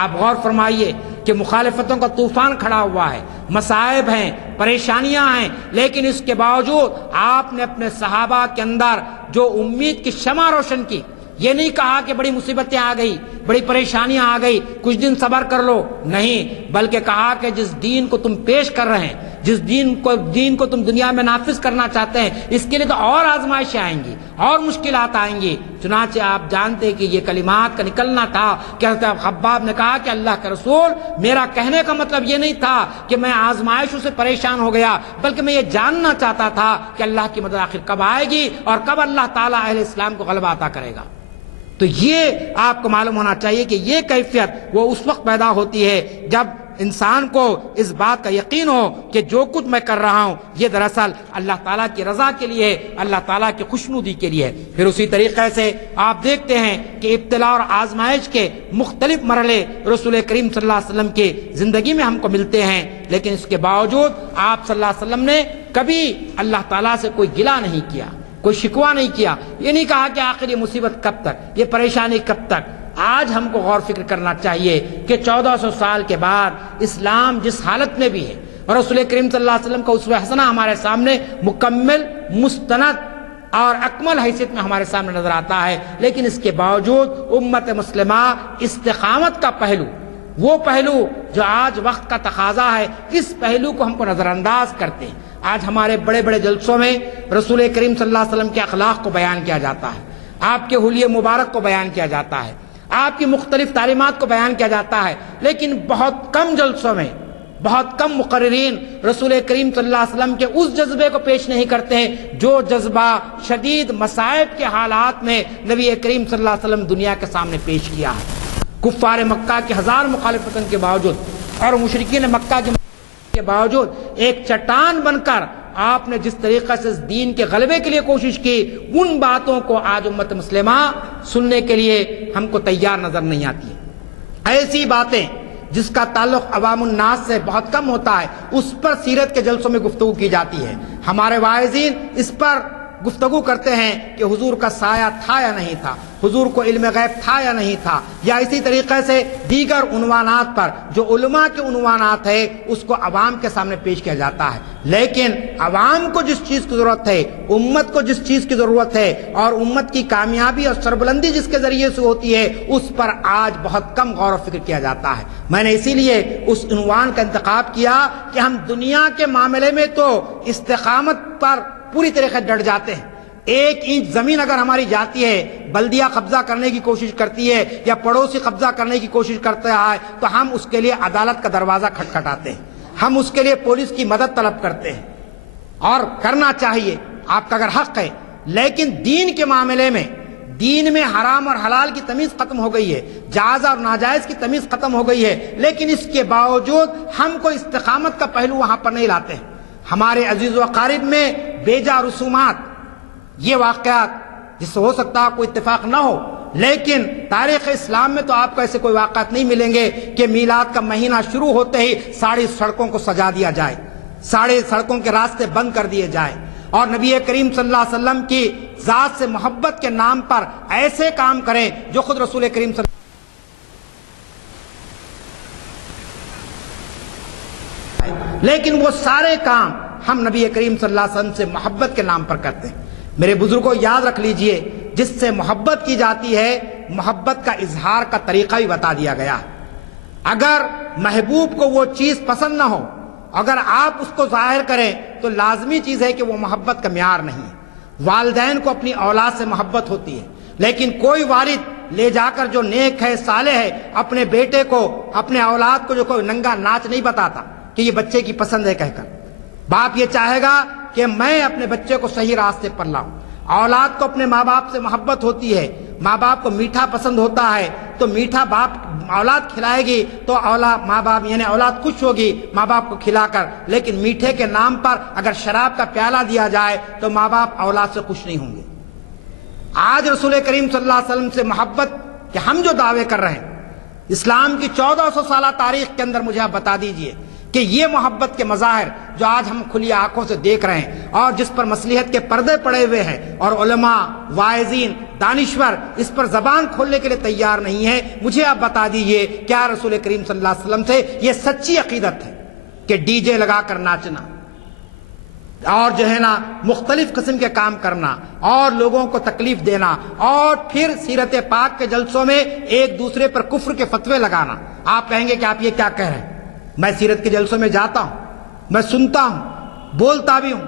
آپ غور فرمائیے کہ مخالفتوں کا طوفان کھڑا ہوا ہے، مصائب ہیں، پریشانیاں ہیں، لیکن اس کے باوجود آپ نے اپنے صحابہ کے اندر جو امید کی شمع روشن کی، یہ نہیں کہا کہ بڑی مصیبتیں آ گئی، بڑی پریشانیاں آ گئی، کچھ دن صبر کر لو، نہیں، بلکہ کہا کہ جس دین کو تم پیش کر رہے ہیں، جس دین کو تم دنیا میں نافذ کرنا چاہتے ہیں، اس کے لیے تو اور آزمائشیں آئیں گی اور مشکلات آئیں گی۔ چنانچہ آپ جانتے ہیں کہ یہ کلمات کا نکلنا تھا کہ حضرت خباب نے کہا کہ اللہ کے رسول، میرا کہنے کا مطلب یہ نہیں تھا کہ میں آزمائشوں سے پریشان ہو گیا، بلکہ میں یہ جاننا چاہتا تھا کہ اللہ کی مدد آخر کب آئے گی اور کب اللہ تعالیٰ اہل اسلام کو غلبہ عطا کرے گا۔ تو یہ آپ کو معلوم ہونا چاہیے کہ یہ کیفیت وہ اس وقت پیدا ہوتی ہے جب انسان کو اس بات کا یقین ہو کہ جو کچھ میں کر رہا ہوں یہ دراصل اللہ تعالیٰ کی رضا کے لیے ہے، اللہ تعالیٰ کی خوشنودی کے لیے ہے۔ پھر اسی طریقے سے آپ دیکھتے ہیں کہ ابتلا اور آزمائش کے مختلف مرحلے رسول کریم صلی اللہ علیہ وسلم کی زندگی میں ہم کو ملتے ہیں، لیکن اس کے باوجود آپ صلی اللہ علیہ وسلم نے کبھی اللہ تعالیٰ سے کوئی گلہ نہیں کیا، کوئی شکوہ نہیں کیا، یہ نہیں کہا کہ آخر یہ مصیبت کب تک، یہ پریشانی کب تک۔ آج ہم کو غور فکر کرنا چاہیے کہ 1400 سال کے بعد اسلام جس حالت میں بھی ہے اور رسول کریم صلی اللہ علیہ وسلم کا اسوہ حسنہ ہمارے سامنے مکمل، مستند اور اکمل حیثیت میں ہمارے سامنے نظر آتا ہے، لیکن اس کے باوجود امت مسلمہ استقامت کا پہلو، وہ پہلو جو آج وقت کا تقاضا ہے، اس پہلو کو ہم کو نظر انداز کرتے ہیں۔ آج ہمارے بڑے بڑے جلسوں میں رسول کریم صلی اللہ علیہ وسلم کے اخلاق کو بیان کیا جاتا ہے، آپ کے حلیے مبارک کو بیان کیا جاتا ہے، آپ کی مختلف تعلیمات کو بیان کیا جاتا ہے، لیکن بہت کم جلسوں میں بہت کم مقررین رسول کریم صلی اللہ علیہ وسلم کے اس جذبے کو پیش نہیں کرتے ہیں جو جذبہ شدید مصائب کے حالات میں نبی کریم صلی اللہ علیہ وسلم دنیا کے سامنے پیش کیا ہے۔ کفار مکہ کے ہزار مخالفتن کے باوجود اور مشرکین مکہ کے باوجود ایک چٹان بن کر آپ نے جس طریقے سے اس دین کے غلبے کے لیے کوشش کی، ان باتوں کو آج امت مسلمہ سننے کے لیے ہم کو تیار نظر نہیں آتی ہے۔ ایسی باتیں جس کا تعلق عوام الناس سے بہت کم ہوتا ہے، اس پر سیرت کے جلسوں میں گفتگو کی جاتی ہے۔ ہمارے واعظین اس پر گفتگو کرتے ہیں کہ حضور کا سایہ تھا یا نہیں تھا، حضور کو علم غیب تھا یا نہیں تھا، یا اسی طریقے سے دیگر عنوانات پر جو علماء کے عنوانات ہے اس کو عوام کے سامنے پیش کیا جاتا ہے۔ لیکن عوام کو جس چیز کی ضرورت ہے، امت کو جس چیز کی ضرورت ہے، اور امت کی کامیابی اور سربلندی جس کے ذریعے سے ہوتی ہے، اس پر آج بہت کم غور و فکر کیا جاتا ہے۔ میں نے اسی لیے اس عنوان کا انتخاب کیا کہ ہم دنیا کے معاملے میں تو استقامت پر پوری طریقے سے ڈٹ جاتے ہیں۔ ایک انچ زمین اگر ہماری جاتی ہے، بلدیہ قبضہ کرنے کی کوشش کرتی ہے یا پڑوسی قبضہ کرنے کی کوشش کرتا ہے، تو ہم اس کے لیے عدالت کا دروازہ کھٹکھٹاتے ہیں، ہم اس کے لیے پولیس کی مدد طلب کرتے ہیں، اور کرنا چاہیے، آپ کا اگر حق ہے۔ لیکن دین کے معاملے میں، دین میں حرام اور حلال کی تمیز ختم ہو گئی ہے، جائز اور ناجائز کی تمیز ختم ہو گئی ہے، لیکن اس کے باوجود ہم کو استقامت کا پہلو وہاں پر نہیں لاتے ہیں۔ ہمارے عزیز و اقارب میں بیجا رسومات، یہ واقعات جس سے ہو سکتا ہے کوئی اتفاق نہ ہو، لیکن تاریخ اسلام میں تو آپ کو ایسے کوئی واقعات نہیں ملیں گے کہ میلاد کا مہینہ شروع ہوتے ہی ساری سڑکوں کو سجا دیا جائے، سارے سڑکوں کے راستے بند کر دیے جائیں، اور نبی کریم صلی اللہ علیہ وسلم کی ذات سے محبت کے نام پر ایسے کام کریں جو خود رسول کریم صلی لیکن وہ سارے کام ہم نبی کریم صلی اللہ علیہ وسلم سے محبت کے نام پر کرتے ہیں۔ میرے بزرگوں، یاد رکھ لیجئے، جس سے محبت کی جاتی ہے، محبت کا اظہار کا طریقہ بھی بتا دیا گیا ہے۔ اگر محبوب کو وہ چیز پسند نہ ہو، اگر آپ اس کو ظاہر کریں تو لازمی چیز ہے کہ وہ محبت کا معیار نہیں ہے۔ والدین کو اپنی اولاد سے محبت ہوتی ہے، لیکن کوئی والد لے جا کر جو نیک ہے، صالح ہے، اپنے بیٹے کو، اپنے اولاد کو جو کوئی ننگا ناچ نہیں بتاتا کہ یہ بچے کی پسند ہے کہہ کر۔ باپ یہ چاہے گا کہ میں اپنے بچے کو صحیح راستے پر لاؤں۔ اولاد کو اپنے ماں باپ سے محبت ہوتی ہے، ماں باپ کو میٹھا پسند ہوتا ہے تو میٹھا باپ اولاد کھلائے گی تو ماں باپ یعنی اولاد خوش ہوگی ماں باپ کو کھلا کر، لیکن میٹھے کے نام پر اگر شراب کا پیالہ دیا جائے تو ماں باپ اولاد سے خوش نہیں ہوں گے۔ آج رسول کریم صلی اللہ علیہ وسلم سے محبت کہ ہم جو دعوے کر رہے ہیں، اسلام کی 1400 سالہ تاریخ کے اندر مجھے آپ بتا دیجئے کہ یہ محبت کے مظاہر جو آج ہم کھلی آنکھوں سے دیکھ رہے ہیں اور جس پر مصلحت کے پردے پڑے ہوئے ہیں، اور علماء، واعظین، دانشور اس پر زبان کھولنے کے لیے تیار نہیں ہے، مجھے آپ بتا دیجئے کیا رسول کریم صلی اللہ علیہ وسلم سے یہ سچی عقیدت ہے کہ ڈی جے لگا کر ناچنا اور جو ہے نا مختلف قسم کے کام کرنا اور لوگوں کو تکلیف دینا اور پھر سیرت پاک کے جلسوں میں ایک دوسرے پر کفر کے فتوے لگانا؟ آپ کہیں گے کہ آپ یہ کیا کہہ رہے ہیں؟ میں سیرت کے جلسوں میں جاتا ہوں، میں سنتا ہوں، بولتا بھی ہوں،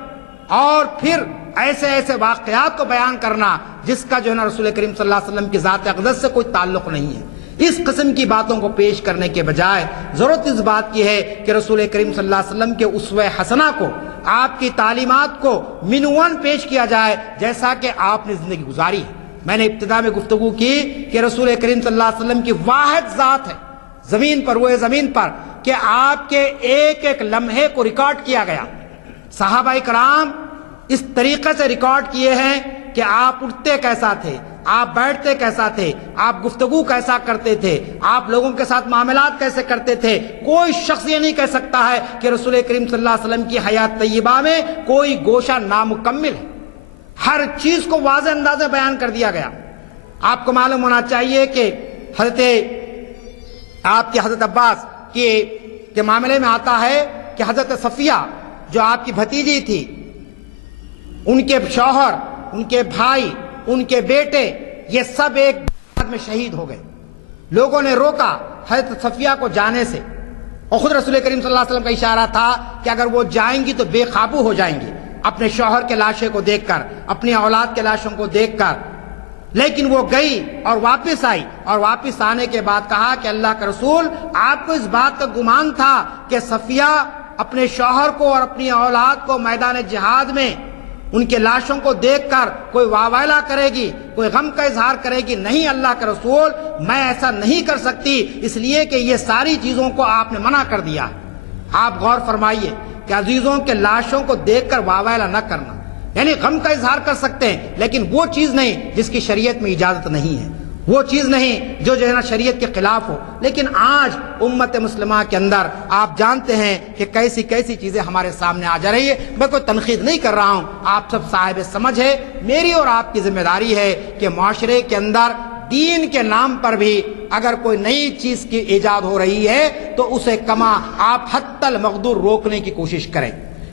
اور پھر ایسے ایسے واقعات کو بیان کرنا جس کا جو ہے نا رسول کریم صلی اللہ علیہ وسلم کی ذات اقدس سے کوئی تعلق نہیں ہے۔ اس قسم کی باتوں کو پیش کرنے کے بجائے ضرورت اس بات کی ہے کہ رسول کریم صلی اللہ علیہ وسلم کے اسوہ حسنہ کو، آپ کی تعلیمات کو منون پیش کیا جائے جیسا کہ آپ نے زندگی گزاری ہے۔ میں نے ابتدا میں گفتگو کی کہ رسول کریم صلی اللہ علیہ وسلم کی واحد ذات ہے زمین پر، وہ زمین پر کہ آپ کے ایک ایک لمحے کو ریکارڈ کیا گیا۔ صحابہ کرام اس طریقے سے ریکارڈ کیے ہیں کہ آپ اٹھتے کیسا تھے، آپ بیٹھتے کیسا تھے، آپ گفتگو کیسا کرتے تھے، آپ لوگوں کے ساتھ معاملات کیسے کرتے تھے۔ کوئی شخص یہ نہیں کہہ سکتا ہے کہ رسول کریم صلی اللہ علیہ وسلم کی حیات طیبہ میں کوئی گوشہ نامکمل ہے۔ ہر چیز کو واضح انداز میں بیان کر دیا گیا۔ آپ کو معلوم ہونا چاہیے کہ آپ کے حضرت عباس کے معاملے میں آتا ہے کہ حضرت صفیہ جو آپ کی بھتیجی تھی، ان کے شوہر، ان کے بھائی، ان کے بیٹے، یہ سب ایک بعد میں شہید ہو گئے۔ لوگوں نے روکا حضرت صفیہ کو جانے سے، اور خود رسول کریم صلی اللہ علیہ وسلم کا اشارہ تھا کہ اگر وہ جائیں گی تو بے قابو ہو جائیں گی، اپنے شوہر کے لاشیں کو دیکھ کر، اپنی اولاد کے لاشوں کو دیکھ کر۔ لیکن وہ گئی اور واپس آئی، اور واپس آنے کے بعد کہا کہ اللہ کا رسول، آپ کو اس بات کا گمان تھا کہ صفیہ اپنے شوہر کو اور اپنی اولاد کو میدان جہاد میں ان کے لاشوں کو دیکھ کر کوئی واویلا کرے گی، کوئی غم کا اظہار کرے گی؟ نہیں اللہ کے رسول، میں ایسا نہیں کر سکتی، اس لیے کہ یہ ساری چیزوں کو آپ نے منع کر دیا۔ آپ غور فرمائیے کہ عزیزوں کے لاشوں کو دیکھ کر واویلا نہ کرنا، یعنی غم کا اظہار کر سکتے ہیں لیکن وہ چیز نہیں جس کی شریعت میں اجازت نہیں ہے، وہ چیز نہیں جو ہے نا شریعت کے خلاف ہو۔ لیکن آج امت مسلمہ کے اندر آپ جانتے ہیں کہ کیسی کیسی چیزیں ہمارے سامنے آ جا رہی ہے۔ میں کوئی تنقید نہیں کر رہا ہوں، آپ سب صاحب سمجھ ہے، میری اور آپ کی ذمہ داری ہے کہ معاشرے کے اندر دین کے نام پر بھی اگر کوئی نئی چیز کی ایجاد ہو رہی ہے تو اسے کما آپ حتی المقدور روکنے کی کوشش کریں۔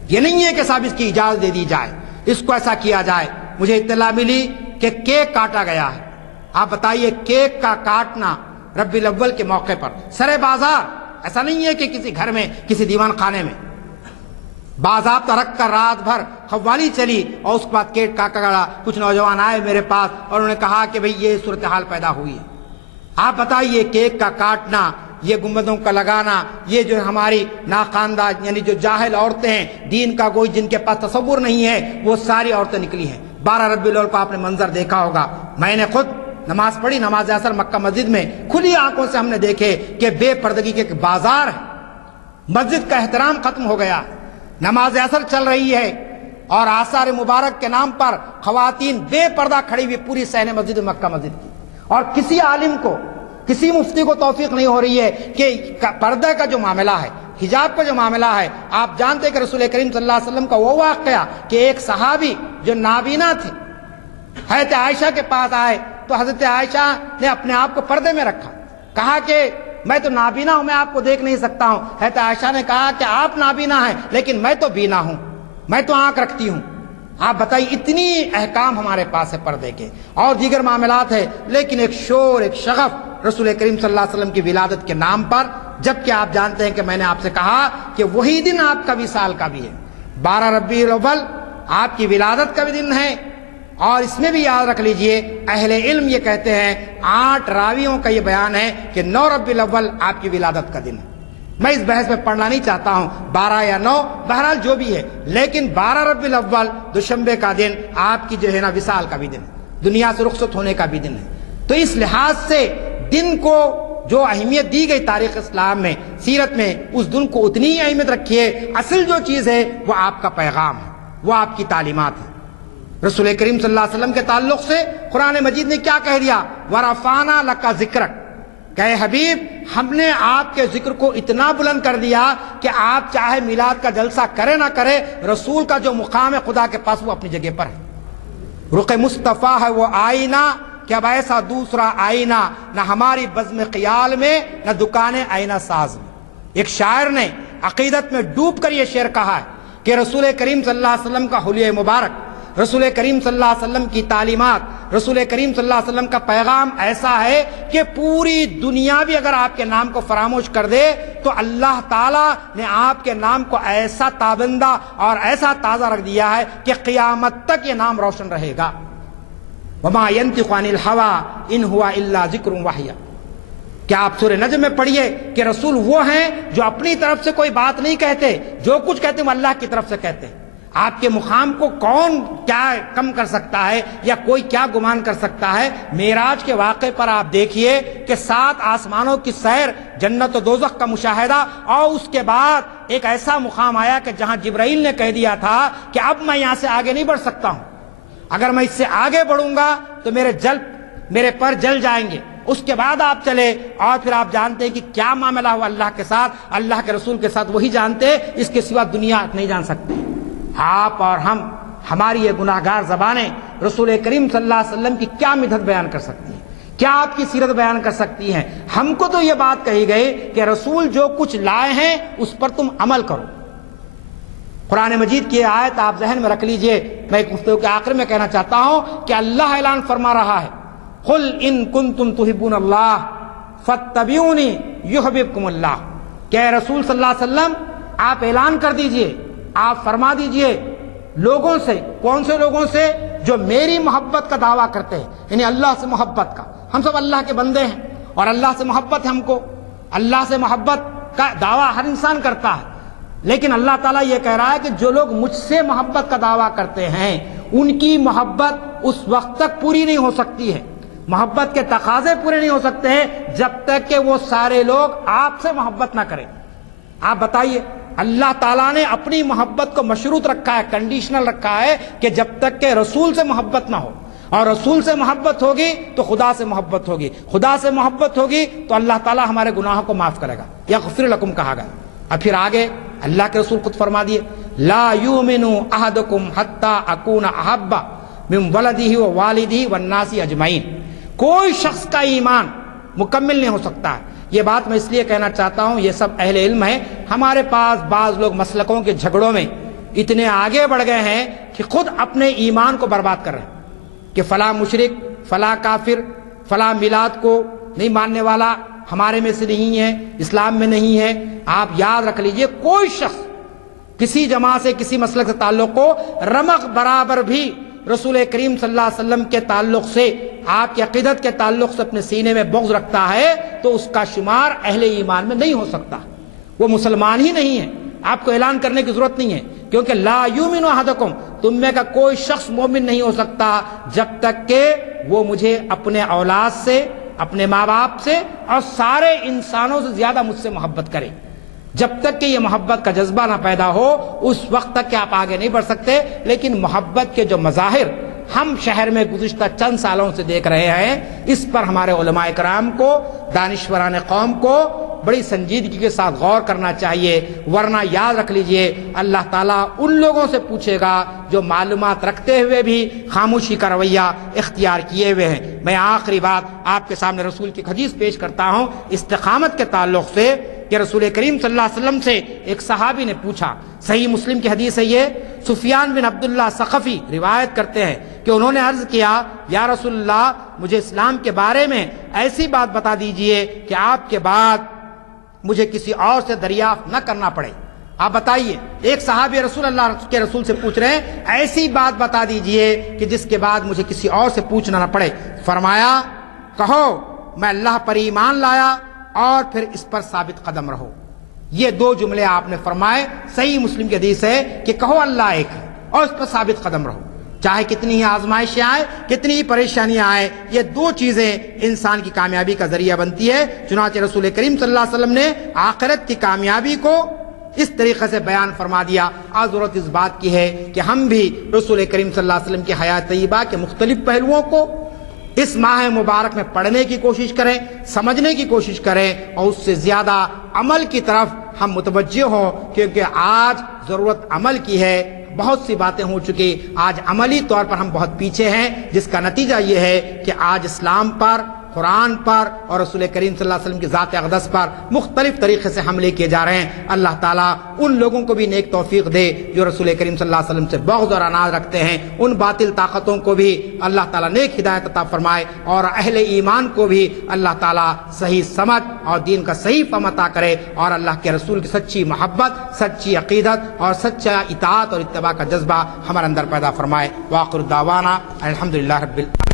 یہ نہیں ہے کہ صاحب اس کی اجازت دے دی جائے، اس کو ایسا کیا جائے۔ مجھے اطلاع ملی کہ کیک کاٹا گیا ہے، آپ بتائیے کیک کا کاٹنا ربیع الاول کے موقع پر سرے بازار، ایسا نہیں ہے کہ کسی گھر میں کسی دیوان خانے میں، باضابطہ رکھ کر رات بھر قوالی چلی اور اس کے بعد کیک کاٹا گیا۔ کچھ نوجوان آئے میرے پاس اور انہوں نے کہا کہ بھئی یہ صورتحال پیدا ہوئی ہے۔ آپ بتائیے کیک کا کاٹنا، یہ گنبدوں کا لگانا، یہ جو ہماری ناخواندہ یعنی جو جاہل عورتیں ہیں، دین کا کوئی جن کے پاس تصور نہیں ہے، وہ ساری عورتیں نکلی ہیں۔ 12 ربیع الاول کو آپ نے منظر دیکھا ہوگا، میں نے خود نماز پڑھی، نماز عصر مکہ مسجد میں، کھلی آنکھوں سے ہم نے دیکھے کہ بے پردگی کے بازار ہے، مسجد کا احترام ختم ہو گیا، نماز عصر چل رہی ہے اور آثار مبارک کے نام پر خواتین بے پردہ کھڑی ہوئی پوری صحن مسجد مکہ مسجد کی، اور کسی عالم کو، کسی مفتی کو توفیق نہیں ہو رہی ہے کہ پردہ کا جو معاملہ ہے، حجاب کا جو معاملہ ہے۔ آپ جانتے ہیں کہ رسول کریم صلی اللہ علیہ وسلم کا وہ واقعہ کہ ایک صحابی جو نابینا تھے حضرت عائشہ کے پاس آئے تو حضرت عائشہ نے اپنے آپ کو پردے میں رکھا، کہا کہ میں تو نابینا ہوں، میں آپ کو دیکھ نہیں سکتا ہوں۔ حضرت عائشہ نے کہا کہ آپ نابینا ہیں لیکن میں تو بینا ہوں، میں تو آنکھ رکھتی ہوں۔ آپ بتائیے اتنی احکام ہمارے پاس ہے پردے کے اور دیگر معاملات ہے، لیکن ایک شور، ایک شغف رسول کریم صلی اللہ علیہ وسلم کی ولادت کے نام پر، جبکہ آپ جانتے ہیں کہ میں نے آپ سے کہا کہ وہی دن آپ کا وصال کا بھی ہے، 12 ربیع الاول آپ کی ولادت کا بھی دن ہے۔ اور اس میں بھی یاد رکھ لیجئے، اہل علم یہ کہتے ہیں، 8 راویوں کا یہ بیان ہے کہ 9 ربیع الاول آپ کی ولادت کا دن ہے۔ میں اس بحث میں پڑھنا نہیں چاہتا ہوں 12 یا 9، بہرحال جو بھی ہے، لیکن 12 ربیع الاول دوشنبے کا دن آپ کی جو ہے نا وصال کا بھی دن ہے، دنیا سے رخصت ہونے کا بھی دن ہے۔ تو اس لحاظ سے دن کو جو اہمیت دی گئی تاریخ اسلام میں، سیرت میں، اس دن کو اتنی ہی اہمیت رکھیے۔ اصل جو چیز ہے وہ آپ کا پیغام ہے، وہ آپ کی تعلیمات ہے۔ رسول کریم صلی اللہ علیہ وسلم کے تعلق سے قرآن مجید نے کیا کہہ دیا؟ وَرَفَعْنَا لَكَ ذِكْرَكَ، کہ اے حبیب ہم نے آپ کے ذکر کو اتنا بلند کر دیا کہ آپ چاہے میلاد کا جلسہ کرے نہ کرے، رسول کا جو مقام ہے خدا کے پاس وہ اپنی جگہ پر ہے۔ رخ مصطفیٰ ہے وہ آئینہ کہ اب ایسا دوسرا آئینہ نہ ہماری بزم خیال میں نہ دکان آئینہ ساز میں۔ ایک شاعر نے عقیدت میں ڈوب کر یہ شعر کہا ہے کہ رسول کریم صلی اللہ علیہ وسلم کا حلیہ مبارک، رسول کریم صلی اللہ علیہ وسلم کی تعلیمات، رسول کریم صلی اللہ علیہ وسلم کا پیغام ایسا ہے کہ پوری دنیا بھی اگر آپ کے نام کو فراموش کر دے تو اللہ تعالیٰ نے آپ کے نام کو ایسا تابندہ اور ایسا تازہ رکھ دیا ہے کہ قیامت تک یہ نام روشن رہے گا۔ وما ينطق عن الهوى ان هو الا ذکر وحی، کیا آپ سورہ نجم میں پڑھیے کہ رسول وہ ہیں جو اپنی طرف سے کوئی بات نہیں کہتے، جو کچھ کہتے ہیں وہ اللہ کی طرف سے کہتے ہیں۔ آپ کے مقام کو کون کیا کم کر سکتا ہے یا کوئی کیا گمان کر سکتا ہے؟ معراج کے واقعے پر آپ دیکھیے کہ 7 آسمانوں کی سیر، جنت و دوزخ کا مشاہدہ، اور اس کے بعد ایک ایسا مقام آیا کہ جہاں جبرائیل نے کہہ دیا تھا کہ اب میں یہاں سے آگے نہیں بڑھ سکتا ہوں، اگر میں اس سے آگے بڑھوں گا تو میرے پر جل جائیں گے۔ اس کے بعد آپ چلے اور پھر آپ جانتے ہیں کہ کیا معاملہ ہوا اللہ کے ساتھ، اللہ کے رسول کے ساتھ وہی جانتے، اس کے سوا دنیا نہیں جان سکتی۔ آپ اور ہم، ہماری یہ گناہگار زبانیں رسول کریم صلی اللہ علیہ وسلم کی کیا مدحت بیان کر سکتی ہیں، کیا آپ کی سیرت بیان کر سکتی ہیں؟ ہم کو تو یہ بات کہی گئی کہ رسول جو کچھ لائے ہیں اس پر تم عمل کرو۔ قرآن مجید کی آیت آپ ذہن میں رکھ لیجئے، میں ایک گفتگو کے آخر میں کہنا چاہتا ہوں کہ اللہ اعلان فرما رہا ہے، قل ان کنتم تحبون اللہ فاتبعونی یحببکم اللہ، کہ اے رسول صلی اللہ علیہ وسلم آپ اعلان کر دیجئے، آپ فرما دیجئے لوگوں سے، کون سے لوگوں سے؟ جو میری محبت کا دعویٰ کرتے ہیں، یعنی اللہ سے محبت کا. ہم سب اللہ کے بندے ہیں اور اللہ سے محبت ہے ہم کو. اللہ سے محبت کا دعویٰ ہر انسان کرتا ہے، لیکن اللہ تعالیٰ یہ کہہ رہا ہے کہ جو لوگ مجھ سے محبت کا دعویٰ کرتے ہیں ان کی محبت اس وقت تک پوری نہیں ہو سکتی ہے، محبت کے تقاضے پورے نہیں ہو سکتے ہیں جب تک کہ وہ سارے لوگ آپ سے محبت نہ کریں. آپ بتائیے، اللہ تعالیٰ نے اپنی محبت کو مشروط رکھا ہے، کنڈیشنل رکھا ہے کہ جب تک کہ رسول سے محبت نہ ہو، اور رسول سے محبت ہوگی تو خدا سے محبت ہوگی، خدا سے محبت ہوگی تو اللہ تعالیٰ ہمارے گناہوں کو معاف کرے گا. یغفر لکم کہا گیا. اب پھر آگے اللہ کے رسول خود فرما دیے، لا یؤمن احدکم حتی اکون احب من ولدہ ووالدہ والناس اجمعین. کوئی شخص کا ایمان مکمل نہیں ہو سکتا ہے. یہ بات میں اس لیے کہنا چاہتا ہوں، یہ سب اہل علم ہیں. ہمارے پاس بعض لوگ مسلکوں کے جھگڑوں میں اتنے آگے بڑھ گئے ہیں کہ خود اپنے ایمان کو برباد کر رہے ہیں کہ فلاں مشرک، فلاں کافر، فلاں میلاد کو نہیں ماننے والا ہمارے میں سے نہیں ہے، اسلام میں نہیں ہے. آپ یاد رکھ لیجئے، کوئی شخص کسی جماعت سے، کسی مسلک سے تعلق کو رمق برابر بھی رسول کریم صلی اللہ علیہ وسلم کے تعلق سے، آپ کی عقیدت کے تعلق سے اپنے سینے میں بغض رکھتا ہے تو اس کا شمار اہل ایمان میں نہیں ہو سکتا، وہ مسلمان ہی نہیں ہے. آپ کو اعلان کرنے کی ضرورت نہیں ہے، کیونکہ لا یؤمن احدکم، تم میں کا کوئی شخص مومن نہیں ہو سکتا جب تک کہ وہ مجھے اپنے اولاد سے، اپنے ماں باپ سے اور سارے انسانوں سے زیادہ مجھ سے محبت کرے. جب تک کہ یہ محبت کا جذبہ نہ پیدا ہو اس وقت تک کہ آپ آگے نہیں بڑھ سکتے. لیکن محبت کے جو مظاہر ہم شہر میں گزشتہ چند سالوں سے دیکھ رہے ہیں، اس پر ہمارے علماء کرام کو، دانشوران قوم کو بڑی سنجیدگی کے ساتھ غور کرنا چاہیے. ورنہ یاد رکھ لیجئے، اللہ تعالیٰ ان لوگوں سے پوچھے گا جو معلومات رکھتے ہوئے بھی خاموشی کا رویہ اختیار کیے ہوئے ہیں. میں آخری بات آپ کے سامنے رسول کی حدیث پیش کرتا ہوں استقامت کے تعلق سے، کہ رسول کریم صلی اللہ علیہ وسلم سے ایک صحابی نے پوچھا. صحیح مسلم کی حدیث ہے یہ. سفیان بن عبداللہ ثقفی روایت کرتے ہیں کہ انہوں نے عرض کیا، یا رسول اللہ، مجھے اسلام کے بارے میں ایسی بات بتا دیجئے کہ آپ کے بعد مجھے کسی اور سے دریافت نہ کرنا پڑے. آپ بتائیے، ایک صحابی رسول اللہ کے رسول سے پوچھ رہے ہیں ایسی بات بتا دیجئے کہ جس کے بعد مجھے کسی اور سے پوچھنا نہ پڑے. فرمایا، کہو میں اللہ پر ایمان لایا اور پھر اس پر ثابت قدم رہو. یہ دو جملے آپ نے فرمائے. صحیح مسلم کی حدیث ہے کہ کہو اللہ ایک ہے اور اس پر ثابت قدم رہو، چاہے کتنی ہی آزمائشیں آئیں، کتنی ہی پریشانیاں آئیں. یہ دو چیزیں انسان کی کامیابی کا ذریعہ بنتی ہے. چنانچہ رسول کریم صلی اللہ علیہ وسلم نے آخرت کی کامیابی کو اس طریقے سے بیان فرما دیا. آج ضرورت اس بات کی ہے کہ ہم بھی رسول کریم صلی اللہ علیہ وسلم کی حیات طیبہ کے مختلف پہلوؤں کو اس ماہ مبارک میں پڑھنے کی کوشش کریں، سمجھنے کی کوشش کریں اور اس سے زیادہ عمل کی طرف ہم متوجہ ہوں، کیونکہ آج ضرورت عمل کی ہے. بہت سی باتیں ہو چکی، آج عملی طور پر ہم بہت پیچھے ہیں، جس کا نتیجہ یہ ہے کہ آج اسلام پر، قرآن پر اور رسول کریم صلی اللہ علیہ وسلم کی ذات اقدس پر مختلف طریقے سے حملے کیے جا رہے ہیں. اللہ تعالیٰ ان لوگوں کو بھی نیک توفیق دے جو رسول کریم صلی اللہ علیہ وسلم سے بغض اور عناد رکھتے ہیں. ان باطل طاقتوں کو بھی اللہ تعالیٰ نیک ہدایت عطا فرمائے اور اہل ایمان کو بھی اللہ تعالیٰ صحیح سمجھ اور دین کا صحیح فہم عطا کرے اور اللہ کے رسول کی سچی محبت، سچی عقیدت اور سچا اطاعت اور اتباع کا جذبہ ہمارے اندر پیدا فرمائے. وآخر دعوانا الحمدللہ رب العالمین.